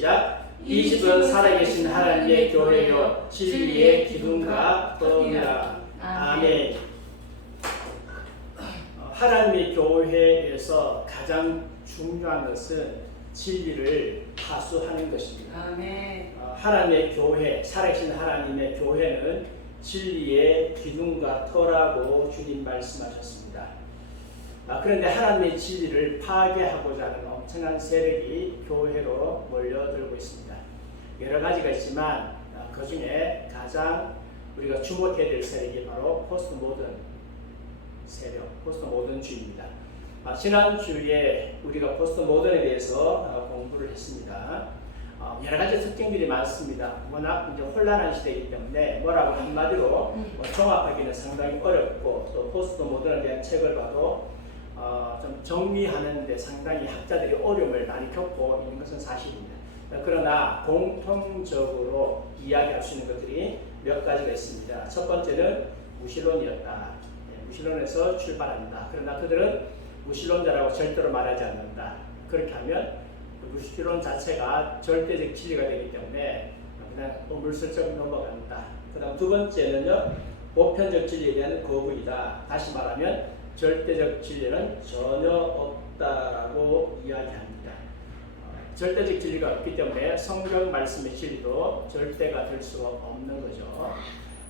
시작. 이 집은 살아계신 하나님의 교회요 진리의 기둥과 터이라. 아멘. 하나님의 교회에서 가장 중요한 것은 진리를 파수하는 것입니다. 아멘. 하나님의 교회, 살아계신 하나님의 교회는 진리의 기둥과 터라고 주님 말씀하셨습니다. 그런데 하나님의 진리를 파괴하고자 하는 엄청난 세력이 교회로 몰려들고 있습니다. 여러 가지가 있지만 그 중에 가장 우리가 주목해야 될 세력이 바로 포스트 모던 세력, 포스트 모던주의입니다. 지난주에 우리가 포스트 모던에 대해서 공부를 했습니다. 여러 가지 특징들이 많습니다. 워낙 이제 혼란한 시대이기 때문에 뭐라고 한마디로 종합하기는 상당히 어렵고, 또 포스트 모던에 대한 책을 봐도 좀 정리하는 데 상당히 학자들이 어려움을 많이 겪고 있는 것은 사실입니다. 그러나 공통적으로 이야기할 수 있는 것들이 몇 가지가 있습니다. 첫 번째는 무신론이었다. 무신론에서 출발한다. 그러나 그들은 무신론자라고 절대로 말하지 않는다. 그렇게 하면 무신론 자체가 절대적 진리가 되기 때문에 그냥 물슬쩍 넘어간다. 그 다음 두 번째는요, 보편적 진리에 대한 거부이다. 다시 말하면 절대적 진리는 전혀 없다라고 이야기합니다. 절대적 진리가 없기 때문에 성경 말씀의 진리도 절대가 될 수가 없는 거죠.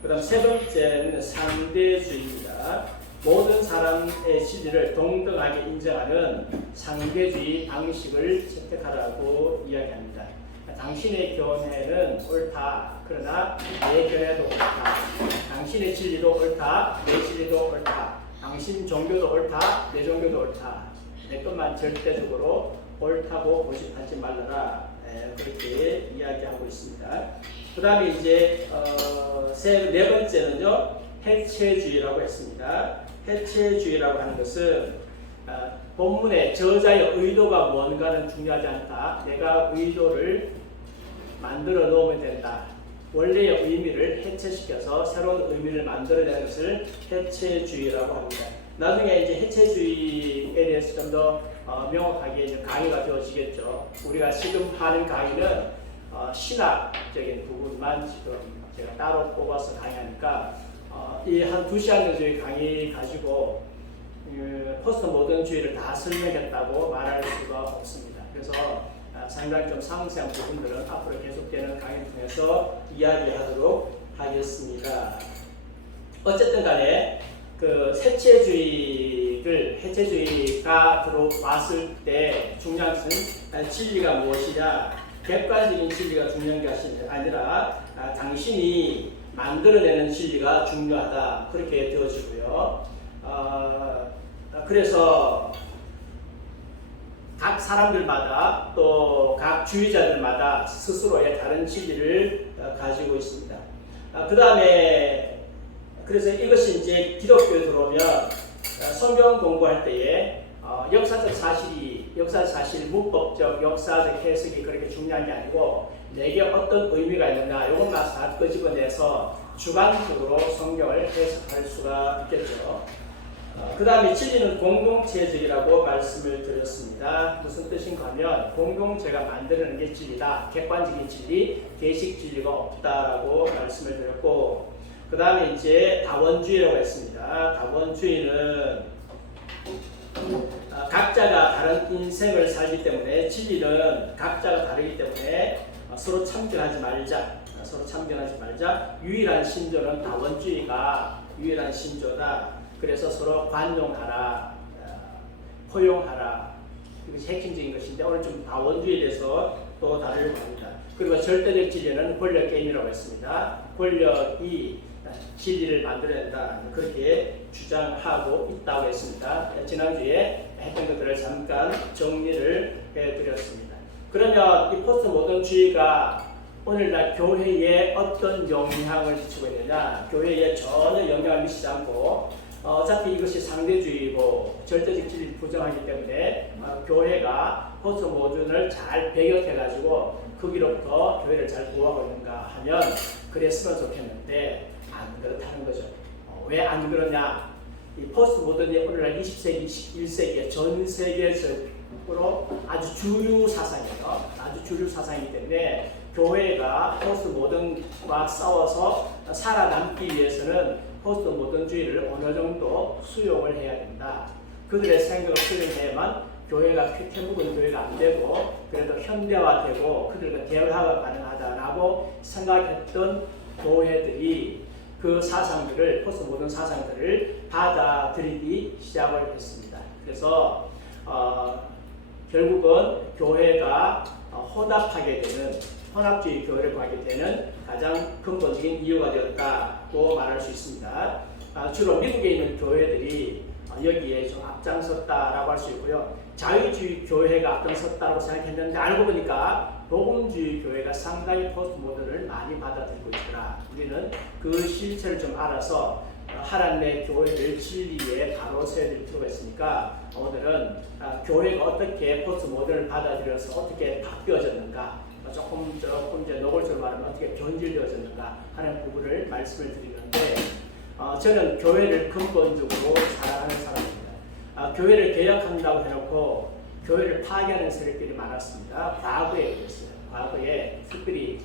그 다음 세 번째는 상대주의입니다. 모든 사람의 진리를 동등하게 인정하는 상대주의 방식을 채택하라고 이야기합니다. 당신의 견해는 옳다. 그러나 내 견해도 옳다. 당신의 진리도 옳다. 내 진리도 옳다. 당신 종교도 옳다. 내 종교도 옳다. 내 것만 절대적으로 옳다고 고집하지 말라라. 그렇게 이야기하고 있습니다. 그 다음에 이제 네 번째는요, 해체주의라고 했습니다. 해체주의라고 하는 것은 본문의 저자의 의도가 뭔가는 중요하지 않다. 내가 의도를 만들어 놓으면 된다. 원래의 의미를 해체시켜서 새로운 의미를 만들어내는 것을 해체주의라고 합니다. 나중에 이제 해체주의에 대해서 좀 더 명확하게 이제 강의가 되어지겠죠. 우리가 지금 하는 강의는 신학적인 부분만 지금 제가 따로 뽑아서 강의하니까 이 한 2시간 정도의 강의 가지고 포스트 모던주의를 다 설명했다고 말할 수가 없습니다. 그래서 상당히 좀 상세한 부분들은 앞으로 계속되는 강의를 통해서 이야기하도록 하겠습니다. 어쨌든 간에 그 해체주의가 들어왔을 때 중요한 것은 진리가 무엇이냐, 객관적인 진리가 중요한 것이 아니라 당신이 만들어내는 진리가 중요하다. 그렇게 되어지고요. 그래서 각 사람들마다 또 각 주의자들마다 스스로의 다른 진리를 가지고 있습니다. 그 다음에 그래서 이것이 이제 기독교에 들어오면 성경 공부할 때에 역사적 사실, 문법적, 역사적 해석이 그렇게 중요한 게 아니고 내게 어떤 의미가 있느냐 이것만 다 끄집어내서 주관적으로 성경을 해석할 수가 있겠죠. 그 다음에 진리는 공동체적이라고 말씀을 드렸습니다. 무슨 뜻인가 하면 공동체가 만드는 게 진리다. 객관적인 진리, 계식 진리가 없다라고 말씀을 드렸고, 그 다음에 이제 다원주의라고 했습니다. 다원주의는 각자가 다른 인생을 살기 때문에 진리는 각자가 다르기 때문에 서로 참견하지 말자. 유일한 신조는 다원주의가 유일한 신조다. 그래서 서로 관용하라, 포용하라. 이것이 핵심적인 것인데 오늘 좀 다원주의에 대해서 또 다루려고 합니다. 그리고 절대적 진리는 권력 게임이라고 했습니다. 권력이 진리를 만들어낸다. 그렇게 주장하고 있다고 했습니다. 지난주에 했던 것들을 잠깐 정리를 해드렸습니다. 그러면 이 포스트 모던주의가 오늘날 교회에 어떤 영향을 미치고 있느냐? 교회에 전혀 영향을 미치지 않고 어차피 이것이 상대주의고 절대적 진리를 부정하기 때문에 교회가 포스트 모던을 잘 배격해가지고 거기로부터 교회를 잘 보호하고 있는가 하면 그랬으면 좋겠는데 안 그렇다는 거죠. 왜 안 그러냐? 이 포스트 모던이 오늘날 20세기, 21세기에 전 세계에서 거꾸로 아주 주류 사상이에요. 아주 주류 사상이기 때문에 교회가 포스트 모던과 싸워서 살아남기 위해서는 포스트 모던주의를 어느 정도 수용을 해야 된다. 그들의 생각을 수용해야만 교회가 태묵은 교회가 안 되고 그래도 현대화되고 그들과 대화가 가능하다라고 생각했던 교회들이 그 사상들을 포스트 모던 사상들을 받아들이기 시작을 했습니다. 그래서 결국은 교회가 혼합하게 되는 혼합주의 교회를 가게 되는 가장 근본적인 이유가 되었다고 말할 수 있습니다. 주로 미국에 있는 교회들이 여기에 좀 앞장섰다라고 할 수 있고요. 자유주의 교회가 앞장섰다고 생각했는데 알고 보니까 복음주의 교회가 상당히 포스트 모던을 많이 받아들이고 있더라. 우리는 그 실체를 좀 알아서 하나님의 교회를 진리에 바로 세워야 될 필요가 있으니까 오늘은 교회가 어떻게 포스트 모던을 받아들여서 어떻게 바뀌어졌는가, 조금 이제 노골적으로 말하면 어떻게 변질되어졌는가 하는 부분을 말씀을 드리는데 저는 교회를 근본적으로 사랑하는 사람입니다. 교회를 개혁한다고 해놓고 교회를 파괴하는 세력들이 많았습니다. 과거에 그랬어요. 과거에 특별히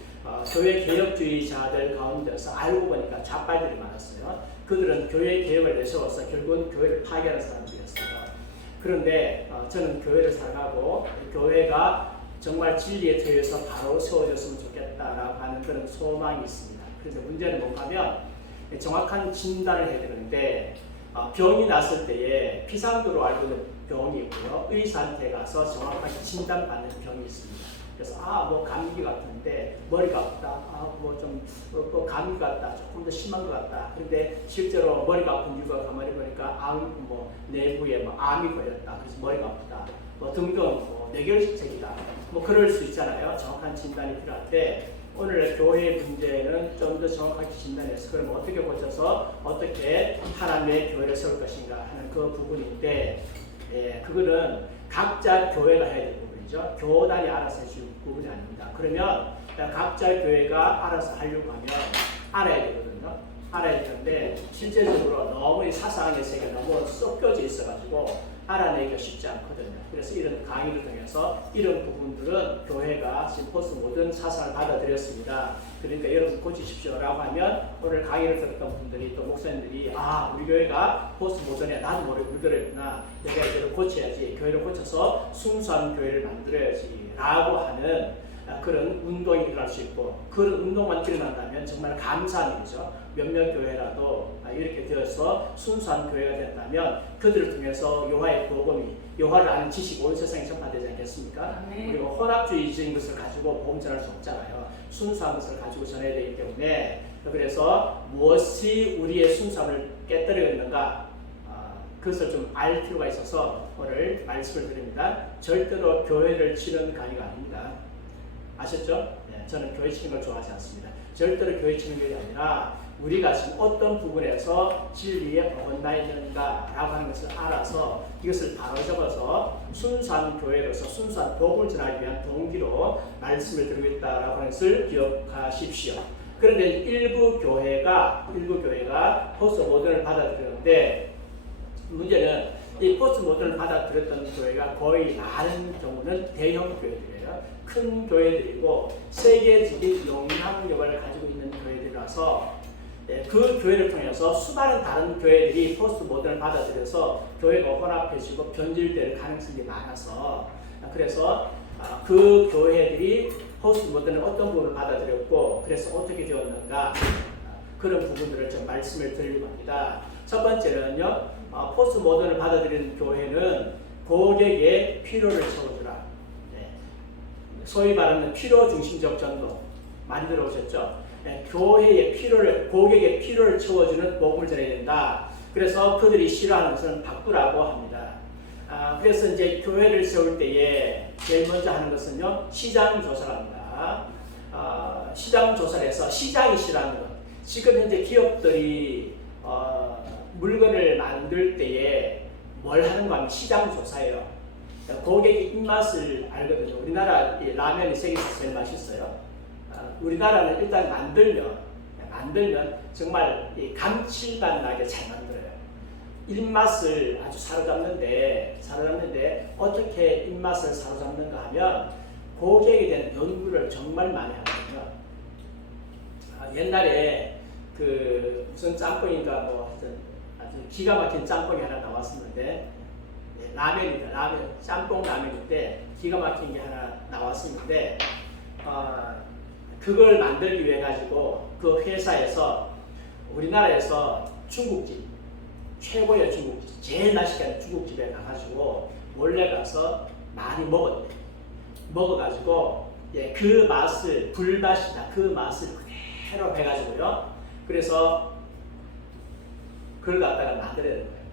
교회 개혁주의자들 가운데서 알고 보니까 좌빨들이 많았어요. 그들은 교회 개혁을 내세워서 결국은 교회를 파괴하는 사람들이었어요. 그런데 저는 교회를 사랑하고 교회가 정말 진리의 터에서 바로 세워졌으면 좋겠다라고 하는 그런 소망이 있습니다. 그런데 문제는 뭔가 하면 정확한 진단을 해야 되는데 병이 났을 때에 피상도로 알고 있는 병이 있고요. 의사한테 가서 정확하게 진단받는 병이 있습니다. 그래서 뭐 감기 같은데 머리가 아프다. 뭐 감기 같다. 조금 더 심한 것 같다. 그런데 실제로 머리가 아픈 이유가 가만히 보니까 내부에 암이 걸렸다. 그래서 머리가 아프다. 등등 뇌결석이다. 그럴 수 있잖아요. 정확한 진단이 필요한데 오늘 교회의 문제는 좀 더 정확하게 진단해서 그럼 어떻게 고쳐서 어떻게 하나님의 교회를 세울 것인가 하는 그 부분인데 그거는 각자 교회가 해야 될 부분이죠. 교단이 알아서 해줄 부분이 아닙니다. 그러면 각자 교회가 알아서 하려고 하면 알아야 되거든요. 알아야 되는데 실제적으로 너무 이 사상의 세계가 너무 섞여져 있어가지고 알아내기가 쉽지 않거든요. 그래서 이런 강의를 통해서 이런 부분들은 교회가 지금 포스트 모던 사상을 받아들였습니다. 그러니까 여러분 고치십시오라고 하면 오늘 강의를 들었던 분들이 또 목사님들이 우리 교회가 포스트 모던에 나도 모르게 물들었구나. 내가 이거를 고쳐야지. 교회를 고쳐서 순수한 교회를 만들어야지 라고 하는 그런 운동이 일어날 수 있고 그런 운동만 일어난다면 정말 감사한 일이죠. 몇몇 교회라도 이렇게 되어서 순수한 교회가 됐다면 그들을 통해서 여호와의 복음이 여호와를 아는 지식이 온 세상에 전파되지 않겠습니까? 그리고 혼합주의적인 것을 가지고 복음 전할 수 없잖아요. 순수한 것을 가지고 전해야 되기 때문에 그래서 무엇이 우리의 순수함을 깨뜨리는가 그것을 좀 알 필요가 있어서 오늘 말씀을 드립니다. 절대로 교회를 치는 강의가 아닙니다. 아셨죠? 저는 교회 치는 걸 좋아하지 않습니다. 절대로 교회 치는 게 아니라 우리가 지금 어떤 부분에서 진리에 어긋나 있는가라고 하는 것을 알아서 이것을 바로 접어서 순수한 교회로서 순수한 복음을 전하기 위한 동기로 말씀을 드리고 있다라고 하는 것을 기억하십시오. 그런데 일부 교회가 포스트 모던을 받아들였는데 문제는 이 포스트 모던을 받아들였던 교회가 거의 많은 경우는 대형 교회들이에요. 큰 교회들이고 세계적인 영향력을 가지고 있는 교회들이라서 그 교회를 통해서 수많은 다른 교회들이 포스트 모던을 받아들여서 교회가 혼합해지고 변질될 가능성이 많아서 그래서 그 교회들이 포스트 모던을 어떤 부분을 받아들였고 그래서 어떻게 되었는가 그런 부분들을 좀 말씀을 드리려고 합니다. 첫 번째는요, 포스트 모던을 받아들이는 교회는 고객의 필요를 채워주라. 소위 말하는 필요 중심적 전도 많이 들어오셨죠? 교회의 고객의 필요를 채워주는 복음을 전해야 된다. 그래서 그들이 싫어하는 것은 바꾸라고 합니다. 그래서 이제 교회를 세울 때에 제일 먼저 하는 것은요, 시장 조사를 합니다. 시장 조사를 해서 시장이 싫어하는 것. 지금 현재 기업들이 물건을 만들 때에 뭘 하는가 하면 시장 조사예요. 고객의 입맛을 알거든요. 우리나라 라면이 세계에서 제일 맛있어요. 우리나라는 일단 만들면 정말 감칠맛 나게 잘 만들어요. 입맛을 아주 사로잡는데 어떻게 입맛을 사로잡는가 하면 고객에 대한 연구를 정말 많이 하거든요. 옛날에 그 무슨 짬뽕인가 뭐 아주 기가 막힌 짬뽕이 하나 나왔었는데 라면입니다. 라면, 짬뽕 라면인데 기가 막힌 게 하나 나왔었는데 그걸 만들기 위해 가지고 그 회사에서 우리나라에서 중국집 최고의 중국집 제일 맛있게 하는 중국집에 가가지고 몰래 가서 많이 먹었대. 먹어가지고 그 맛을 불맛이다 그 맛을 그대로 해가지고요. 그래서 그걸 갖다가 만들어야 되는 거예요.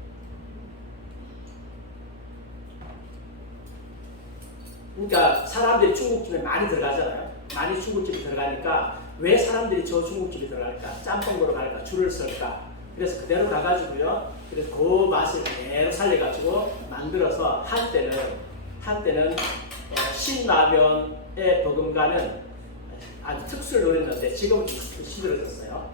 그러니까 사람들이 중국집에 많이 들어가잖아요. 많이 중국집에 들어가니까 왜 사람들이 저 중국집에 들어갈까? 짬뽕 먹으러 갈까? 줄을 설까? 그래서 그대로 가가지고요. 그래서 그 맛을 그대로 살려가지고 만들어서 한때는 신라면에 버금가는 아주 특수를 노렸는데 지금은 좀 시들어졌어요.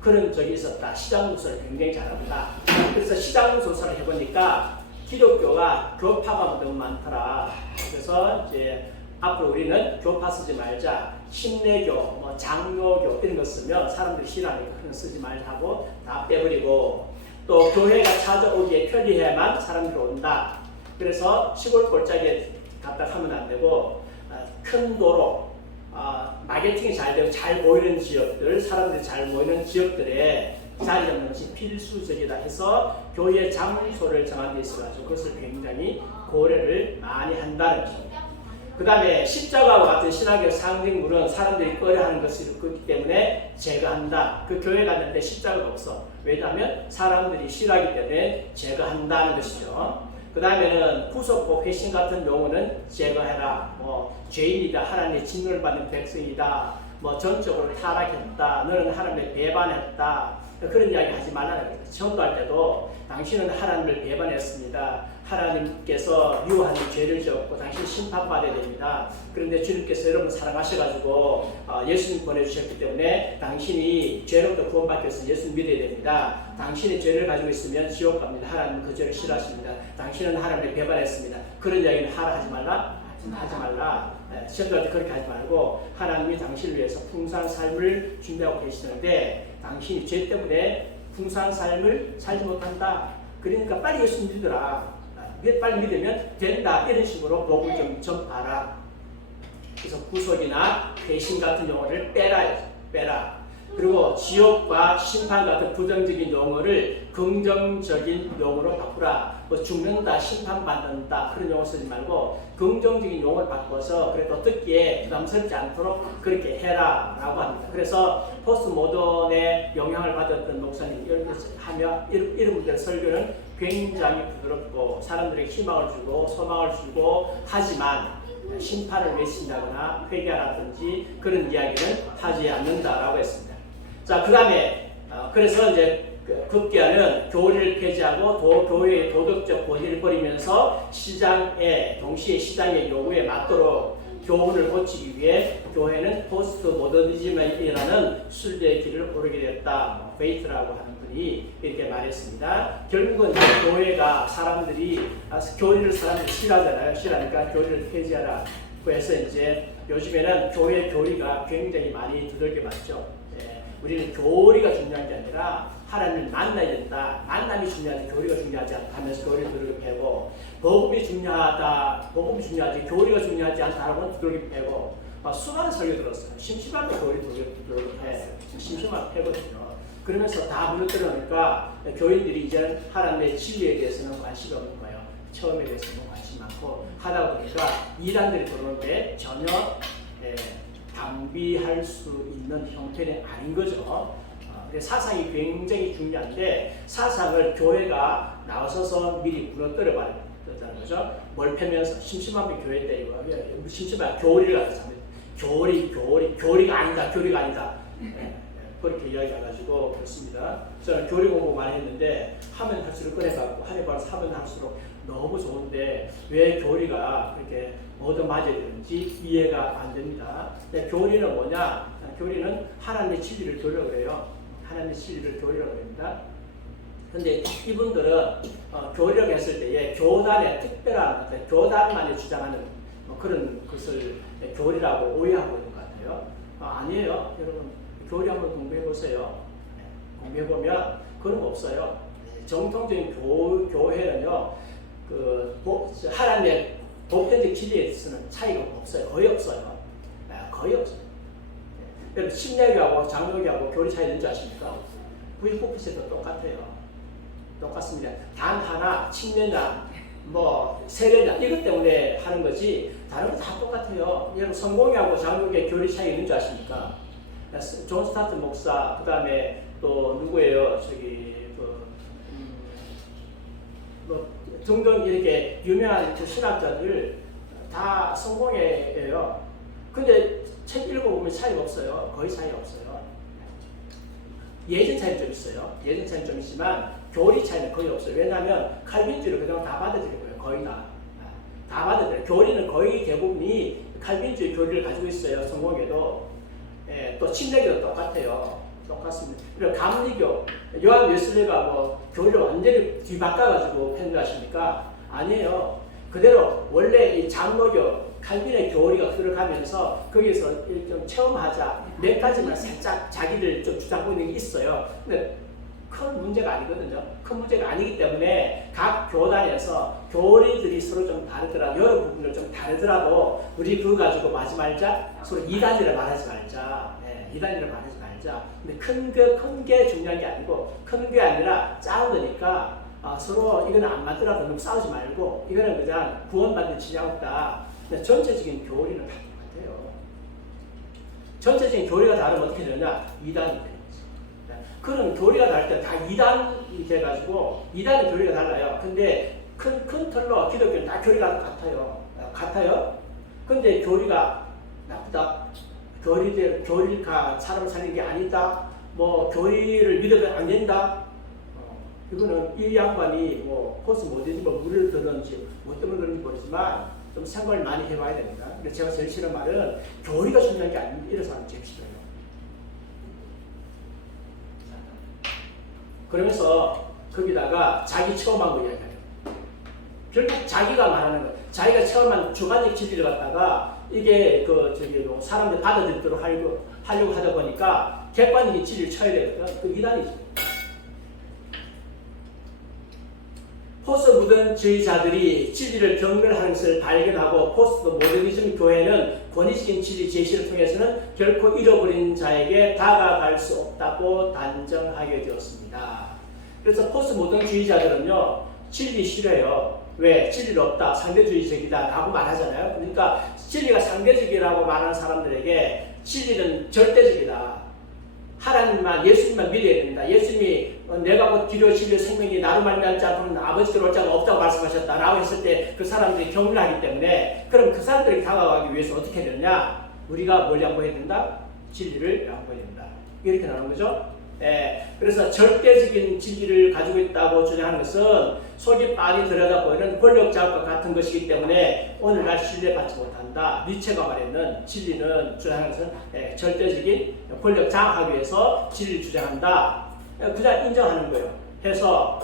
그런 적이 있었다. 시장 조사를 굉장히 잘합니다. 그래서 시장 조사를 해보니까 기독교가 교파가 너무 많더라. 그래서 이제 앞으로 우리는 교파 쓰지 말자. 신내교, 뭐 장로교 이런 거 쓰면 사람들이 싫어하니까 그런 쓰지 말자고 다 빼버리고 또 교회가 찾아오기에 편리해야만 사람들이 온다. 그래서 시골 골짜기에 갖다 하면 안 되고 큰 도로, 마케팅이 잘 되고 잘 보이는 지역들, 사람들이 잘 모이는 지역들에 자리 잡는 것이 필수적이다 해서 교회 장소를 정한 데 있어가지고 그것을 굉장히 고려를 많이 한다는 것입니다. 그 다음에 십자가와 같은 신학의 상징물은 사람들이 꺼려하는 것이 그렇기 때문에 제거한다. 그 교회 갔는데 십자가가 없어. 왜냐하면 사람들이 싫어하기 때문에 제거한다는 것이죠. 그 다음에는 구속고 회심 같은 용어는 제거해라. 뭐 죄인이다. 하나님의 진노를 받는 백성이다. 뭐 전적으로 타락했다. 너는 하나님을 배반했다. 그런 이야기 하지 말라는 거예요. 전도할 때도 당신은 하나님을 배반했습니다. 하나님께서 미워하는 죄를 지었고 당신 심판받아야 됩니다. 그런데 주님께서 여러분 사랑하셔가지고 예수님 보내주셨기 때문에 당신이 죄로부터 구원받기 위해서 예수님 믿어야 됩니다. 당신이 죄를 가지고 있으면 지옥 갑니다. 하나님은 그 죄를 싫어하십니다. 당신은 하나님을 배반했습니다. 그런 이야기는 하지 말라. 시험할 때 그렇게 하지 말고 하나님이 당신을 위해서 풍성한 삶을 준비하고 계시는데 당신이 죄 때문에 풍성한 삶을 살지 못한다. 그러니까 빨리 예수님 믿어라. 빨리 믿으면 된다. 이런 식으로 복을 좀 전파라. 그래서 구속이나 회심 같은 용어를 빼라. 그리고 지옥과 심판 같은 부정적인 용어를 긍정적인 용어로 바꾸라. 뭐 죽는다, 심판받는다 그런 용어 쓰지 말고 긍정적인 용어를 바꿔서 그래도 듣기에 부담스럽지 않도록 그렇게 해라 라고 합니다. 그래서 포스트 모던의 영향을 받았던 목사님 이런 분들의 설교는 굉장히 부드럽고 사람들에게 희망을 주고 소망을 주고 하지만 심판을 외친다거나 회개하라든지 그런 이야기는 하지 않는다라고 했습니다. 자, 그 다음에 그래서 이제 급기야는 교리를 폐지하고 교회의 도덕적 권위를 버리면서 동시에 시장의 요구에 맞도록 교훈을 고치기 위해 교회는 포스트 모더니즘이라는 순례의 길을 오르게 됐다. 베이트라고 하는 분이 이렇게 말했습니다. 결국은 교회가 사람들이 싫어하잖아요. 싫어하니까 교리를 폐지하라. 그래서 이제 요즘에는 교회 교리가 굉장히 많이 두들겨 맞죠. 우리는 교리가 중요한 게 아니라 하나님을 만나야 된다. 만남이 중요하지 교리가 중요하지 않다 하면서 교리를 두들겨 패고 복음이 중요하지 교리가 중요하지 않다라고 두들겨 패고 수많은 설교 들었어요. 심심하게 교리 두들겨 패. 심심하게 패거든요. 그러면서 다 무너뜨리니까 교인들이 이제는 하나님의 진리에 대해서는 관심이 없는 거예요. 처음에 대해서는 관심이 많고 하다 보니까 이단들이 들어오는데 전혀 담비할 수 있는 형태는 아닌 거죠. 사상이 굉장히 중요한데 사상을 교회가 나서서 미리 무너뜨려 봐야 된다는 거죠. 뭘 패면서 심심하면 교회 때리고 심심하면 교리를 갖다 잡는 교리가 아니다. 그렇게 이야기해가지고 그렇습니다. 저는 교리 공부 많이 했는데 하면 할수록 꺼내갖고 하면 할수록 너무 좋은데 왜 교리가 그렇게 얻어맞아야 되는지 이해가 안 됩니다. 교리는 뭐냐? 교리는 하나님의 진리를 교리라고 해요. 하나님의 진리를 교리라고 합니다. 근데 이분들은 교리라고 했을 때에 교단의 특별한 어떤 교단만이 주장하는 그런 것을 교리라고 오해하고 있는 것 같아요. 아니에요. 여러분 교리 한번 공부해 보세요. 공부해 보면 그런 거 없어요. 정통적인 교회는요, 하나님의 보편적 진리에 있어서는 차이가 없어요. 거의 없어요. 거의 없어요. 여러분 침례교하고 장로교하고 교리 차이 있는 줄 아십니까? 99%도 똑같아요. 똑같습니다. 단 하나 침례나 세례나 이것 때문에 하는 거지 다른 거 다 똑같아요. 여러분 성공회하고 장로교의 교리 차이 있는 줄 아십니까? 존 스타트 목사, 그 다음에 또 누구예요? 등등 이렇게 유명한 신학자들 다 성공회예요. 근데 책 읽어보면 차이가 없어요. 거의 차이가 없어요. 예전 차이는 좀 있어요. 예전 차이는 좀 있지만 교리 차이는 거의 없어요. 왜냐하면 칼빈주의를 그냥 다 받아들이고요. 거의 다 받아들여요. 교리는 거의 대부분이 칼빈주의 교리를 가지고 있어요. 성공회도. 또 침례교도 똑같아요. 똑같습니다. 그리고 감리교, 요한 웨슬레가 교리를 완전히 뒤바꿔가지고 편집하십니까? 아니에요. 그대로 원래 이 장로교, 칼빈의 교리가 들어가면서 거기서 좀 체험하자 몇 가지만 살짝 자기를 좀 주장하고 있는 게 있어요. 근데 큰 문제가 아니거든요. 큰 문제가 아니기 때문에 각 교단에서 교리들이 서로 좀 다르더라도 여러 부분을 좀 다르더라도 우리 그거 가지고 마지 말자. 서로 이단이라 말하지 말자. 이단이라 말하지 말자. 근데 큰 게 중요한 게 아니고 큰 게 아니라 작은 거니까 서로 이거는 안 맞더라도 너무 싸우지 말고 이거는 그냥 구원받는 지장 없다. 근데 전체적인 교리는 다 똑같아요. 전체적인 교리가 다르면 어떻게 되느냐? 이단이 돼요. 그런 교리가 다를 때 다 이단이 돼가지고 이단의 교리가 달라요. 근데 큰 틀로 기독교는 다 교리가 같아요. 근데 교리가 나쁘다. 교리가 사람을 살리는 게 아니다. 교리를 믿으면 안 된다. 이거는 이 양반이 포스트 모더니즘을 무리를 들었는지 뭐 때문에 그런지 모르지만 좀 생각을 많이 해봐야 됩니다. 근데 제가 제일 싫은 말은 교리가 중요한 게 아닙니다. 이런 사람 제일 싫어요. 그러면서 거기다가 자기 체험한 거 이야기해요. 결국 자기가 말하는 거, 자기가 체험한 주관적 진리를 갖다가 이게 사람들 받아들이도록 하려고 하다 보니까 객관적인 진리를 쳐야 되거든. 그 이단이죠. 포스트 모던주의자들이 진리를 경멸하는 것을 발견하고 포스트 모더니즘 교회는 권위적인 진리 제시를 통해서는 결코 잃어버린 자에게 다가갈 수 없다고 단정하게 되었습니다. 그래서 포스트 모던주의자들은요, 진리 싫어요. 왜? 진리는 없다, 상대주의적이다 라고 말하잖아요. 그러니까 진리가 상대적이라고 말하는 사람들에게 진리는 절대적이다. 하나님만, 예수님만 믿어야 된다. 예수님이 내가 곧 길이요 진리요 생명이 나로 말미암지 않고는 아버지께로 올 자가 없다고 말씀하셨다 라고 했을 때 그 사람들이 경멸하기 때문에, 그럼 그 사람들이 다가가기 위해서 어떻게 되느냐? 우리가 뭘 양보해야 된다? 진리를 양보해야 된다. 이렇게 나오는 거죠. 그래서 절대적인 진리를 가지고 있다고 주장하는 것은 속이 빤히 들여다보이는 권력자과 같은 것이기 때문에 오늘날 신뢰받지 못한다. 니체가 말했는 진리는 주장하는 것은 절대적인 권력 장악하기 위해서 진리를 주장한다. 그냥 인정하는 거예요. 해서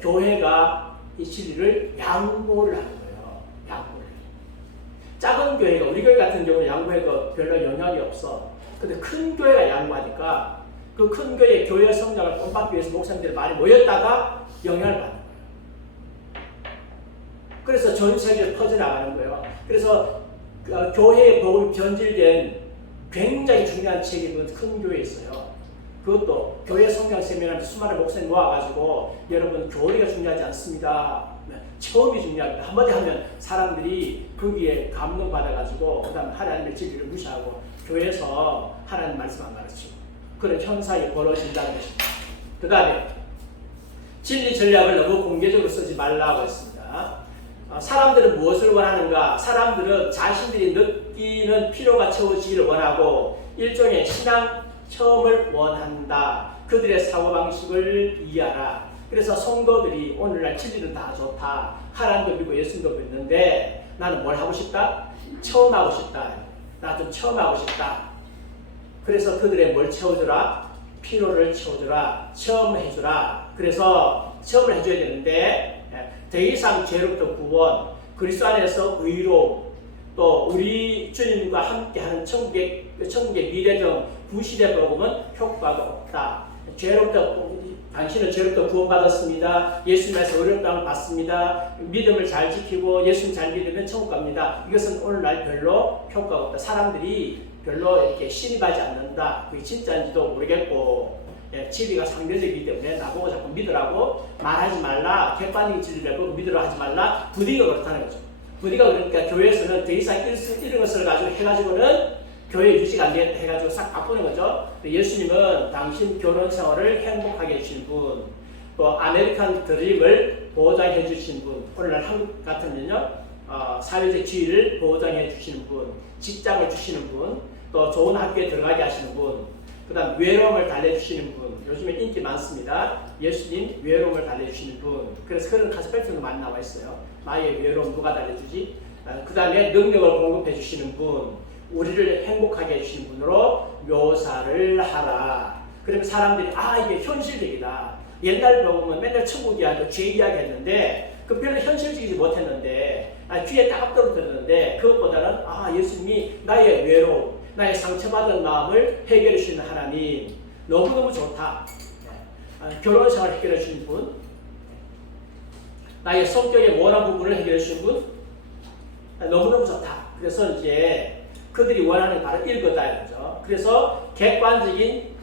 교회가 이 진리를 양보를 하는 거예요. 양보를. 작은 교회가, 우리 교회 같은 경우는 양보해도 별로 영향이 없어. 근데 큰 교회가 양보하니까 그 큰 교회 성장을 본받기 위해서 목사님들이 많이 모였다가 영향을 받는 거예요. 그래서 전 세계로 퍼져나가는 거예요. 그래서 교회의 복음이 변질된 굉장히 중요한 책이 큰 교회에 있어요. 그것도 교회 성장 세미나에 수많은 목사님 모아가지고 여러분 교리가 중요하지 않습니다. 처음이 중요합니다. 한마디 하면 사람들이 거기에 감동받아가지고 그 다음에 하나님의 진리를 무시하고 교회에서 하나님 말씀 안 가르치고 그런 현상이 벌어진다는 것입니다. 그 다음에 진리 전략을 너무 공개적으로 쓰지 말라고 했습니다. 사람들은 무엇을 원하는가? 사람들은 자신들이 느끼는 필요가 채워지기를 원하고 일종의 신앙 체험을 원한다. 그들의 사고방식을 이해하라. 그래서 성도들이 오늘날 진리는 다 좋다. 하나님도 믿고 예수님도 믿는데 나는 뭘 하고 싶다? 체험하고 싶다. 나 좀 체험하고 싶다. 그래서 그들의 뭘 채워주라? 필요를 채워주라. 체험해주라. 그래서 체험을 해줘야 되는데 더 이상 죄로부터 구원, 그리스도 안에서 의로움, 또 우리 주님과 함께하는 천국의 미래 등 구시대 복음은 효과가 없다. 당신은 죄로부터 구원받았습니다. 예수님에서 의로운 땅을 받습니다. 믿음을 잘 지키고 예수님 잘 믿으면 천국 갑니다. 이것은 오늘날 별로 효과가 없다. 사람들이 별로 이렇게 신입하지 않는다. 그게 진짜인지도 모르겠고, 진리가 상대적이기 때문에 나보고 자꾸 믿으라고 말하지 말라. 객관적인 진리를 보고 믿으라고 하지 말라. 부디가 그렇다는 거죠. 부디가 그러니까 교회에서는 더 이상 이런 것을 가지고 해가지고는 교회 유지가 안 되겠다 해가지고 싹 바꾸는 거죠. 예수님은 당신 결혼 생활을 행복하게 해주신 분, 또 아메리칸 드림을 보장해 주신 분, 오늘날 한국 같으면요, 사회적 지위를 보장해 주시는 분, 직장을 주시는 분, 또 좋은 학교에 들어가게 하시는 분, 그 다음 외로움을 달래주시는 분, 요즘에 인기 많습니다. 예수님 외로움을 달래주시는 분. 그래서 그런 가스펠트도 많이 나와 있어요. 나의 외로움 누가 달래주지? 그 다음에 능력을 공급해 주시는 분, 우리를 행복하게 해주시는 분으로 묘사를 하라. 그러면 사람들이 이게 현실적이다. 옛날 보면 맨날 천국 이야기, 죄 이야기 했는데 그 별로 현실적이지 못했는데 귀에 딱 떨어졌는데 그것보다는 예수님이 나의 외로움, 나의 상처받은 마음을 해결해 주시는 하나님 너무너무 좋다. 결혼 생활 해결해 주시는 분, 나의 성격의 모호한 부분을 해결해 주시는 분 너무너무 좋다. 그래서 이제 그들이 원하는 바로 이거다죠. 그래서 객관적인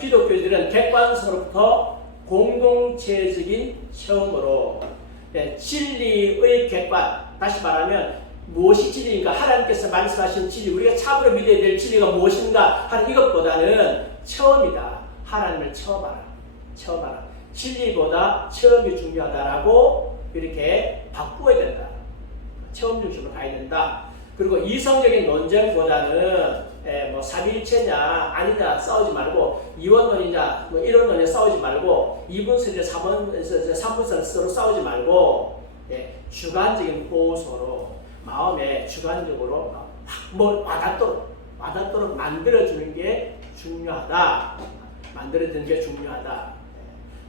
기독교들은 객관성으로부터 공동체적인 체험으로 진리의 객관, 다시 말하면 무엇이 진리인가, 하나님께서 말씀하신 진리, 우리가 참으로 믿어야 될 진리가 무엇인가 하는 이것보다는 체험이다. 하나님을 체험하라. 진리보다 체험이 중요하다라고 이렇게 바꾸어야 된다. 체험 중심으로 가야 된다. 그리고 이성적인 논쟁보다는 삼위일체냐 아니냐 싸우지 말고, 이원론이냐 일원론에 싸우지 말고, 이분설이냐 삼분설 서로 싸우지 말고, 주관적인 호소로 마음에 주관적으로 와닿도록 만들어주는 게 중요하다.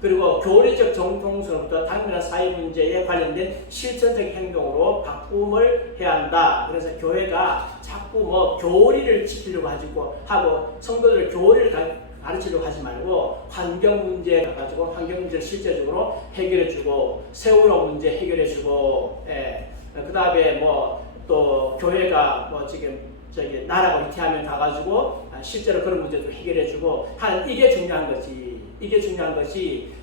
그리고 교리적 정통성부터 당면한 사회 문제에 관련된 실천적 행동으로 바꿈을 해야 한다. 그래서 교회가 자꾸 교리를 지키려고 하고 성도들 교리를 가르치려고 하지 말고 환경 문제에 가가지고 환경 문제를 실제적으로 해결해주고, 세월호 문제 해결해주고, 그 다음에 또 교회가 지금 나라가 위태하면 가가지고 실제로 그런 문제도 해결해주고 하는 이게 중요한 것이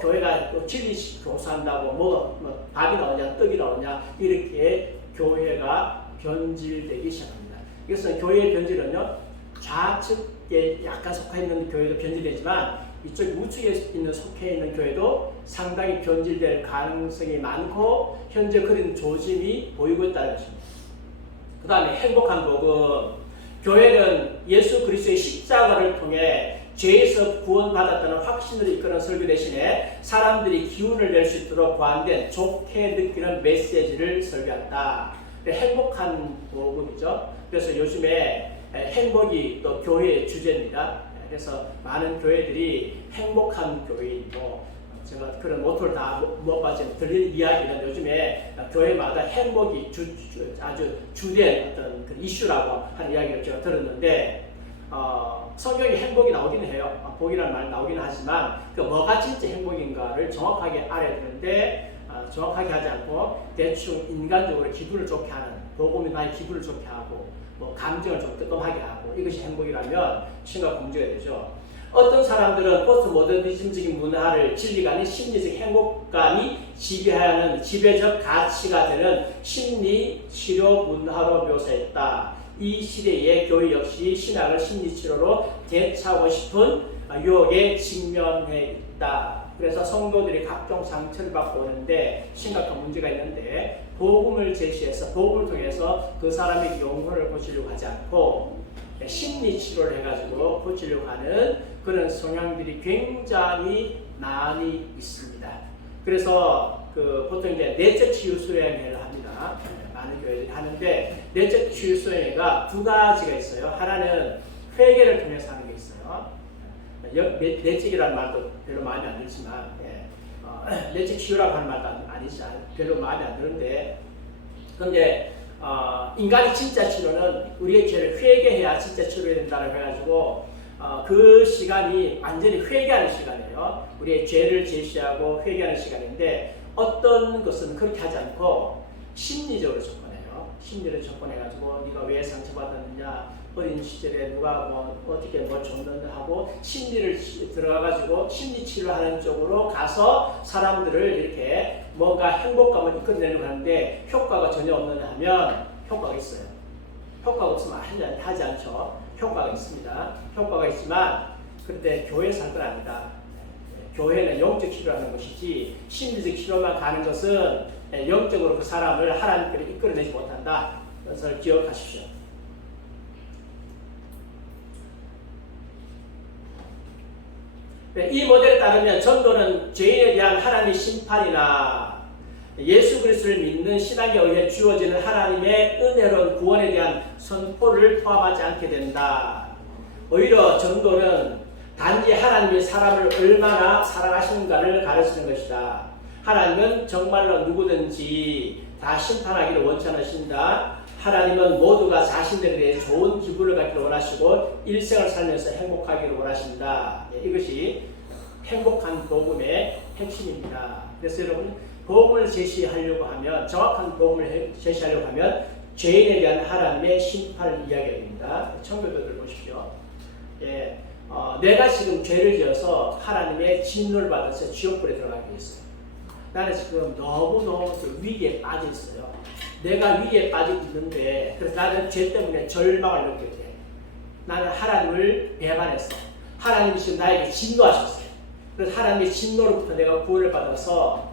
교회가 진리 교수한다고 밥이 나오냐 떡이 나오냐 이렇게 교회가 변질되기 시작합니다. 이것은 교회의 변질은요, 좌측에 약간 속해 있는 교회도 변질되지만 이쪽 우측에 속해 있는 교회도 상당히 변질될 가능성이 많고 현재 그런 조짐이 보이고 있다는 것입니다. 그 다음에 행복한 복음. 교회는 예수 그리스도의 십자가를 통해 죄에서 구원받았다는 확신을 이끄는 설교 대신에 사람들이 기운을 낼 수 있도록 보완된 좋게 느끼는 메시지를 설교한다. 행복한 복음이죠. 그래서 요즘에 행복이 또 교회의 주제입니다. 그래서 많은 교회들이 행복한 교회인, 제가 그런 모토를 다 못 봤지만 들리는 이야기는 요즘에 교회마다 행복이 아주 주된 어떤 그 이슈라고 하는 이야기를 제가 들었는데, 성경에 행복이 나오긴 해요. 복이라는 말이 나오긴 하지만 뭐가 진짜 행복인가를 정확하게 알아야 되는데, 정확하게 하지 않고 대충 인간적으로 기분을 좋게 하는, 복음이 나의 기분을 좋게 하고 감정을 좀 뜨끔하게 하고, 이것이 행복이라면 심각한 문제가 되죠. 어떤 사람들은 포스트모더니즘적인 문화를 진리가 아닌 심리적 행복감이 지배하는 지배적 가치가 되는 심리치료 문화로 묘사했다. 이 시대의 교회 역시 신학을 심리치료로 대체하고 싶은 유혹에 직면해 있다. 그래서 성도들이 각종 상처를 받고 오는데 심각한 문제가 있는데, 복음을 제시해서 복음을 통해서 그 사람의 영혼을 고치려고 하지 않고 심리치료를 해가지고 고치려고 하는 그런 성향들이 굉장히 많이 있습니다. 그래서 보통 이제 내적 치유 수행회를 합니다. 많은 교회들이 하는데, 내적 치유 수행회가 두 가지가 있어요. 하나는 회개를 통해서 하는 게 있어요. 내적이라는 말도 별로 마음에 안 들지만 내적 치유라고 하는 말도 아니지 별로 마음에 안 드는데 근데 인간의 진짜 치료는 우리의 죄를 회개해야 진짜 치료된다고 해가지고 그 시간이 완전히 회개하는 시간이에요. 우리의 죄를 제시하고 회개하는 시간인데 어떤 것은 그렇게 하지 않고 심리적으로 접근해요. 심리를 접근해가지고 네가 왜 상처받았느냐, 어린 시절에 누가 어떻게 줬는데 하고 심리를 들어가가지고 심리 치료하는 쪽으로 가서 사람들을 이렇게 뭔가 행복감을 이끌어내려고 하는데 효과가 전혀 없느냐 하면 효과가 있어요. 효과가 없으면 하지 않죠. 효과가 있습니다. 효과가 있지만 그런데 교회에서 할 건 아니다. 교회는 영적 치료하는 것이지 심리적 치료만 가는 것은 영적으로 그 사람을 하나님께로 이끌어내지 못한다. 그것을 기억하십시오. 이 모델에 따르면 전도는 죄인에 대한 하나님의 심판이나 예수 그리스도를 믿는 신앙에 의해 주어지는 하나님의 은혜로운 구원에 대한 선포를 포함하지 않게 된다. 오히려 전도는 단지 하나님이 사람을 얼마나 사랑하시는가를 가르치는 것이다. 하나님은 정말로 누구든지 다 심판하기를 원치 않으신다. 하나님은 모두가 자신들에 대해 좋은 기분을 갖기를 원하시고 일생을 살면서 행복하기를 원하신다. 이것이 행복한 복음의 핵심입니다. 그래서 여러분 복음을 제시하려고 하면 정확한 복음을 제시하려고 하면 죄인에 대한 하나님의 심판을 이야기해야 됩니다. 청교도들 보십시오. 내가 지금 죄를 지어서 하나님의 진노를 받아서 지옥불에 들어가게 됐어요. 나는 지금 너무너무 위기에 빠져 있어요. 내가 위기에 빠져 있는데 그래서 나는 죄 때문에 절망을 느끼게 돼. 나는 하나님을 배반했어. 하나님이 지금 나에게 진노하셨어요. 그래서 하나님의 진노로부터 내가 구원을 받아서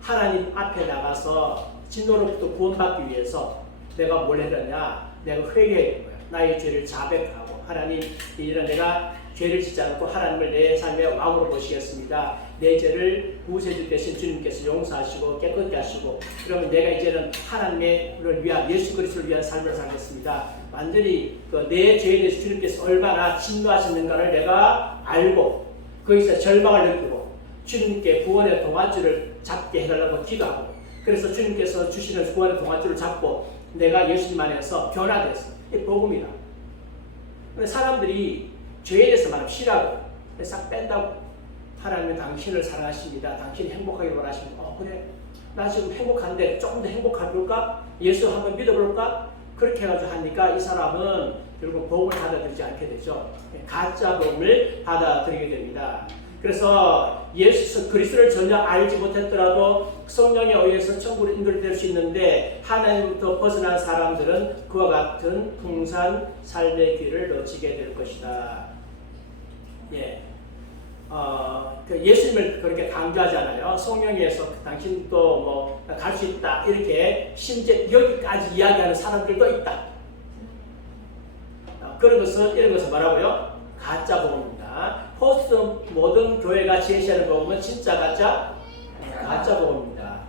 하나님 앞에 나가서 진노로부터 구원받기 위해서 내가 뭘 했느냐? 내가 회개해야 거야. 나의 죄를 자백하고 하나님 이런 내가 죄를 짓지 않고 하나님을 내 삶의 왕으로 모시겠습니다. 내 죄를 구세주 되신 주님께서 용서하시고 깨끗게 하시고 그러면 내가 이제는 하나님을 위한 예수 그리스도를 위한 삶을 살겠습니다. 완전히 내 죄에 대해서 주님께서 얼마나 진노하시는가를 내가 알고 거기서 절망을 느끼고 주님께 구원의 동아줄을 잡게 해달라고 기도하고 그래서 주님께서 주시는 구원의 동아줄을 잡고 내가 예수님 안에서 변화됐어. 이 복음이다. 사람들이 죄에 대해서 말하면 싫어하고 싹 뺀다고 하나님은 당신을 사랑하십니다. 당신이 행복하길 원하십니다. 그래 나 지금 행복한데 조금 더 행복할까? 예수 한번 믿어볼까? 그렇게 해가지고 하니까 이 사람은 결국 복음을 받아들이지 않게 되죠. 가짜 복음을 받아들이게 됩니다. 그래서 예수 그리스도를 전혀 알지 못했더라도 성령에 의해서 천국으로 인도될 수 있는데 하나님부터 벗어난 사람들은 그와 같은 풍산 삶의 길을 놓치게 될 것이다. 예수님을 그렇게 강조하잖아요. 성령에서 당신도 갈 수 있다 이렇게 심지어 여기까지 이야기하는 사람들도 있다. 이런 것은 뭐라고요? 가짜 복음입니다. 포스트 모든 교회가 제시하는 복음은 진짜 가짜 복음입니다.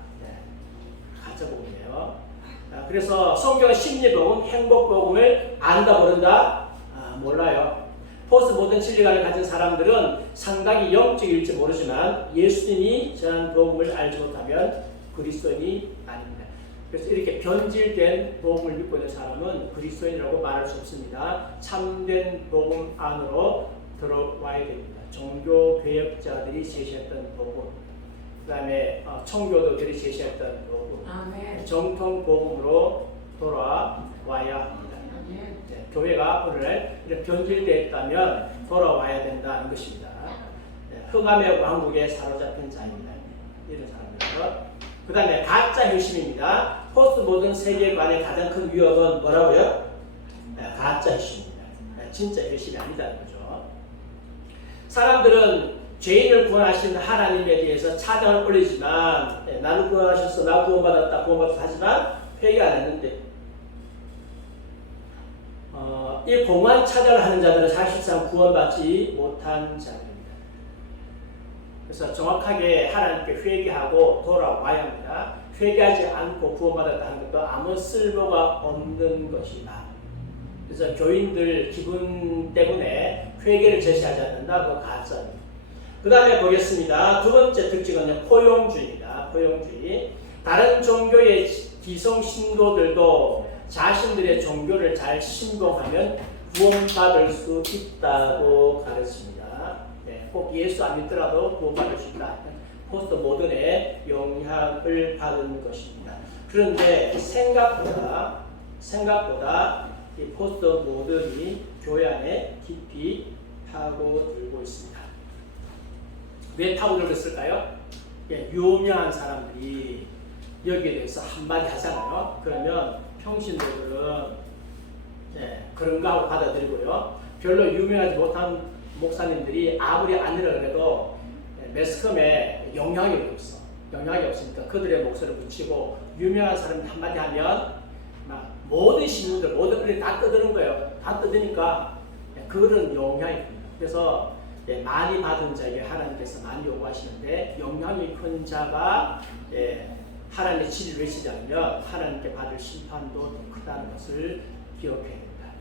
가짜 복음이에요. 그래서 성경은 심리 복음, 행복 복음을 안다 모른다? 몰라요. 포스트 모든 진리관을 가진 사람들은 상당히 영적일지 모르지만 예수님이 전한 복음을 알지 못하면 그리스도인이 아닙니다. 그래서 이렇게 변질된 복음을 믿고 있는 사람은 그리스도인이라고 말할 수 없습니다. 참된 복음 안으로 들어와야 됩니다. 종교개혁자들이 제시했던 복음, 그 다음에 청교도들이 제시했던 복음, 정통 복음으로 돌아와야 합니다. 교회가 오늘날 이렇게 변질되어 있다면 돌아와야 된다는 것입니다. 흑암의 왕국에 사로잡힌 자입니다. 이런 사람들. 그 다음에 가짜 혁신입니다. 포스트 모던 세계관의 가장 큰 위협은 뭐라고요? 가짜 혁신입니다. 진짜 혁신이 아니다는 거죠. 사람들은 죄인을 구원하신 하나님에 대해서 찬양을 올리지만 나를 구원하셔서 나 구원받았다 하지만 회개 안 했는데 이 공허한 찬양을 하는 자들은 사실상 구원받지 못한 자들입니다. 그래서 정확하게 하나님께 회개하고 돌아와야 합니다. 회개하지 않고 구원받았다 하는 것도 아무 쓸모가 없는 것이다. 그래서 교인들 기분 때문에 회개를 제시하지 않는다. 그거 가짜입니다. 그 다음에 보겠습니다. 두 번째 특징은 포용주의입니다. 포용주의. 다른 종교의 기성 신도들도 자신들의 종교를 잘 신봉하면 구원받을 수 있다고 가르칩니다. 네, 꼭 예수 안 믿더라도 구원받을 수 있다. 포스트 모던의 영향을 받은 것입니다. 그런데 생각보다 이 포스트 모던이 교회 안에 깊이 파고들고 있습니다. 왜 파고들고 있을까요? 예, 유명한 사람들이 여기에 대해서 한마디 하잖아요. 그러면 평신도들은 그런가 하고 받아들이고요. 별로 유명하지 못한 목사님들이 아무리 아니라 그래도 매스컴에 영향이 없어. 영향이 없으니까 그들의 목소리를 붙이고 유명한 사람이 한마디 하면 막 모든 신문들, 모든 글이 다 떠드는 거예요. 다 떠드니까 그런 영향이 큽니다. 그래서 많이 받은 자에게 하나님께서 많이 요구하시는데 영향이 큰 자가 하나님의 지지를 외치지 않으면 하나님께 받을 심판도 더 크다는 것을 기억해야 됩니다.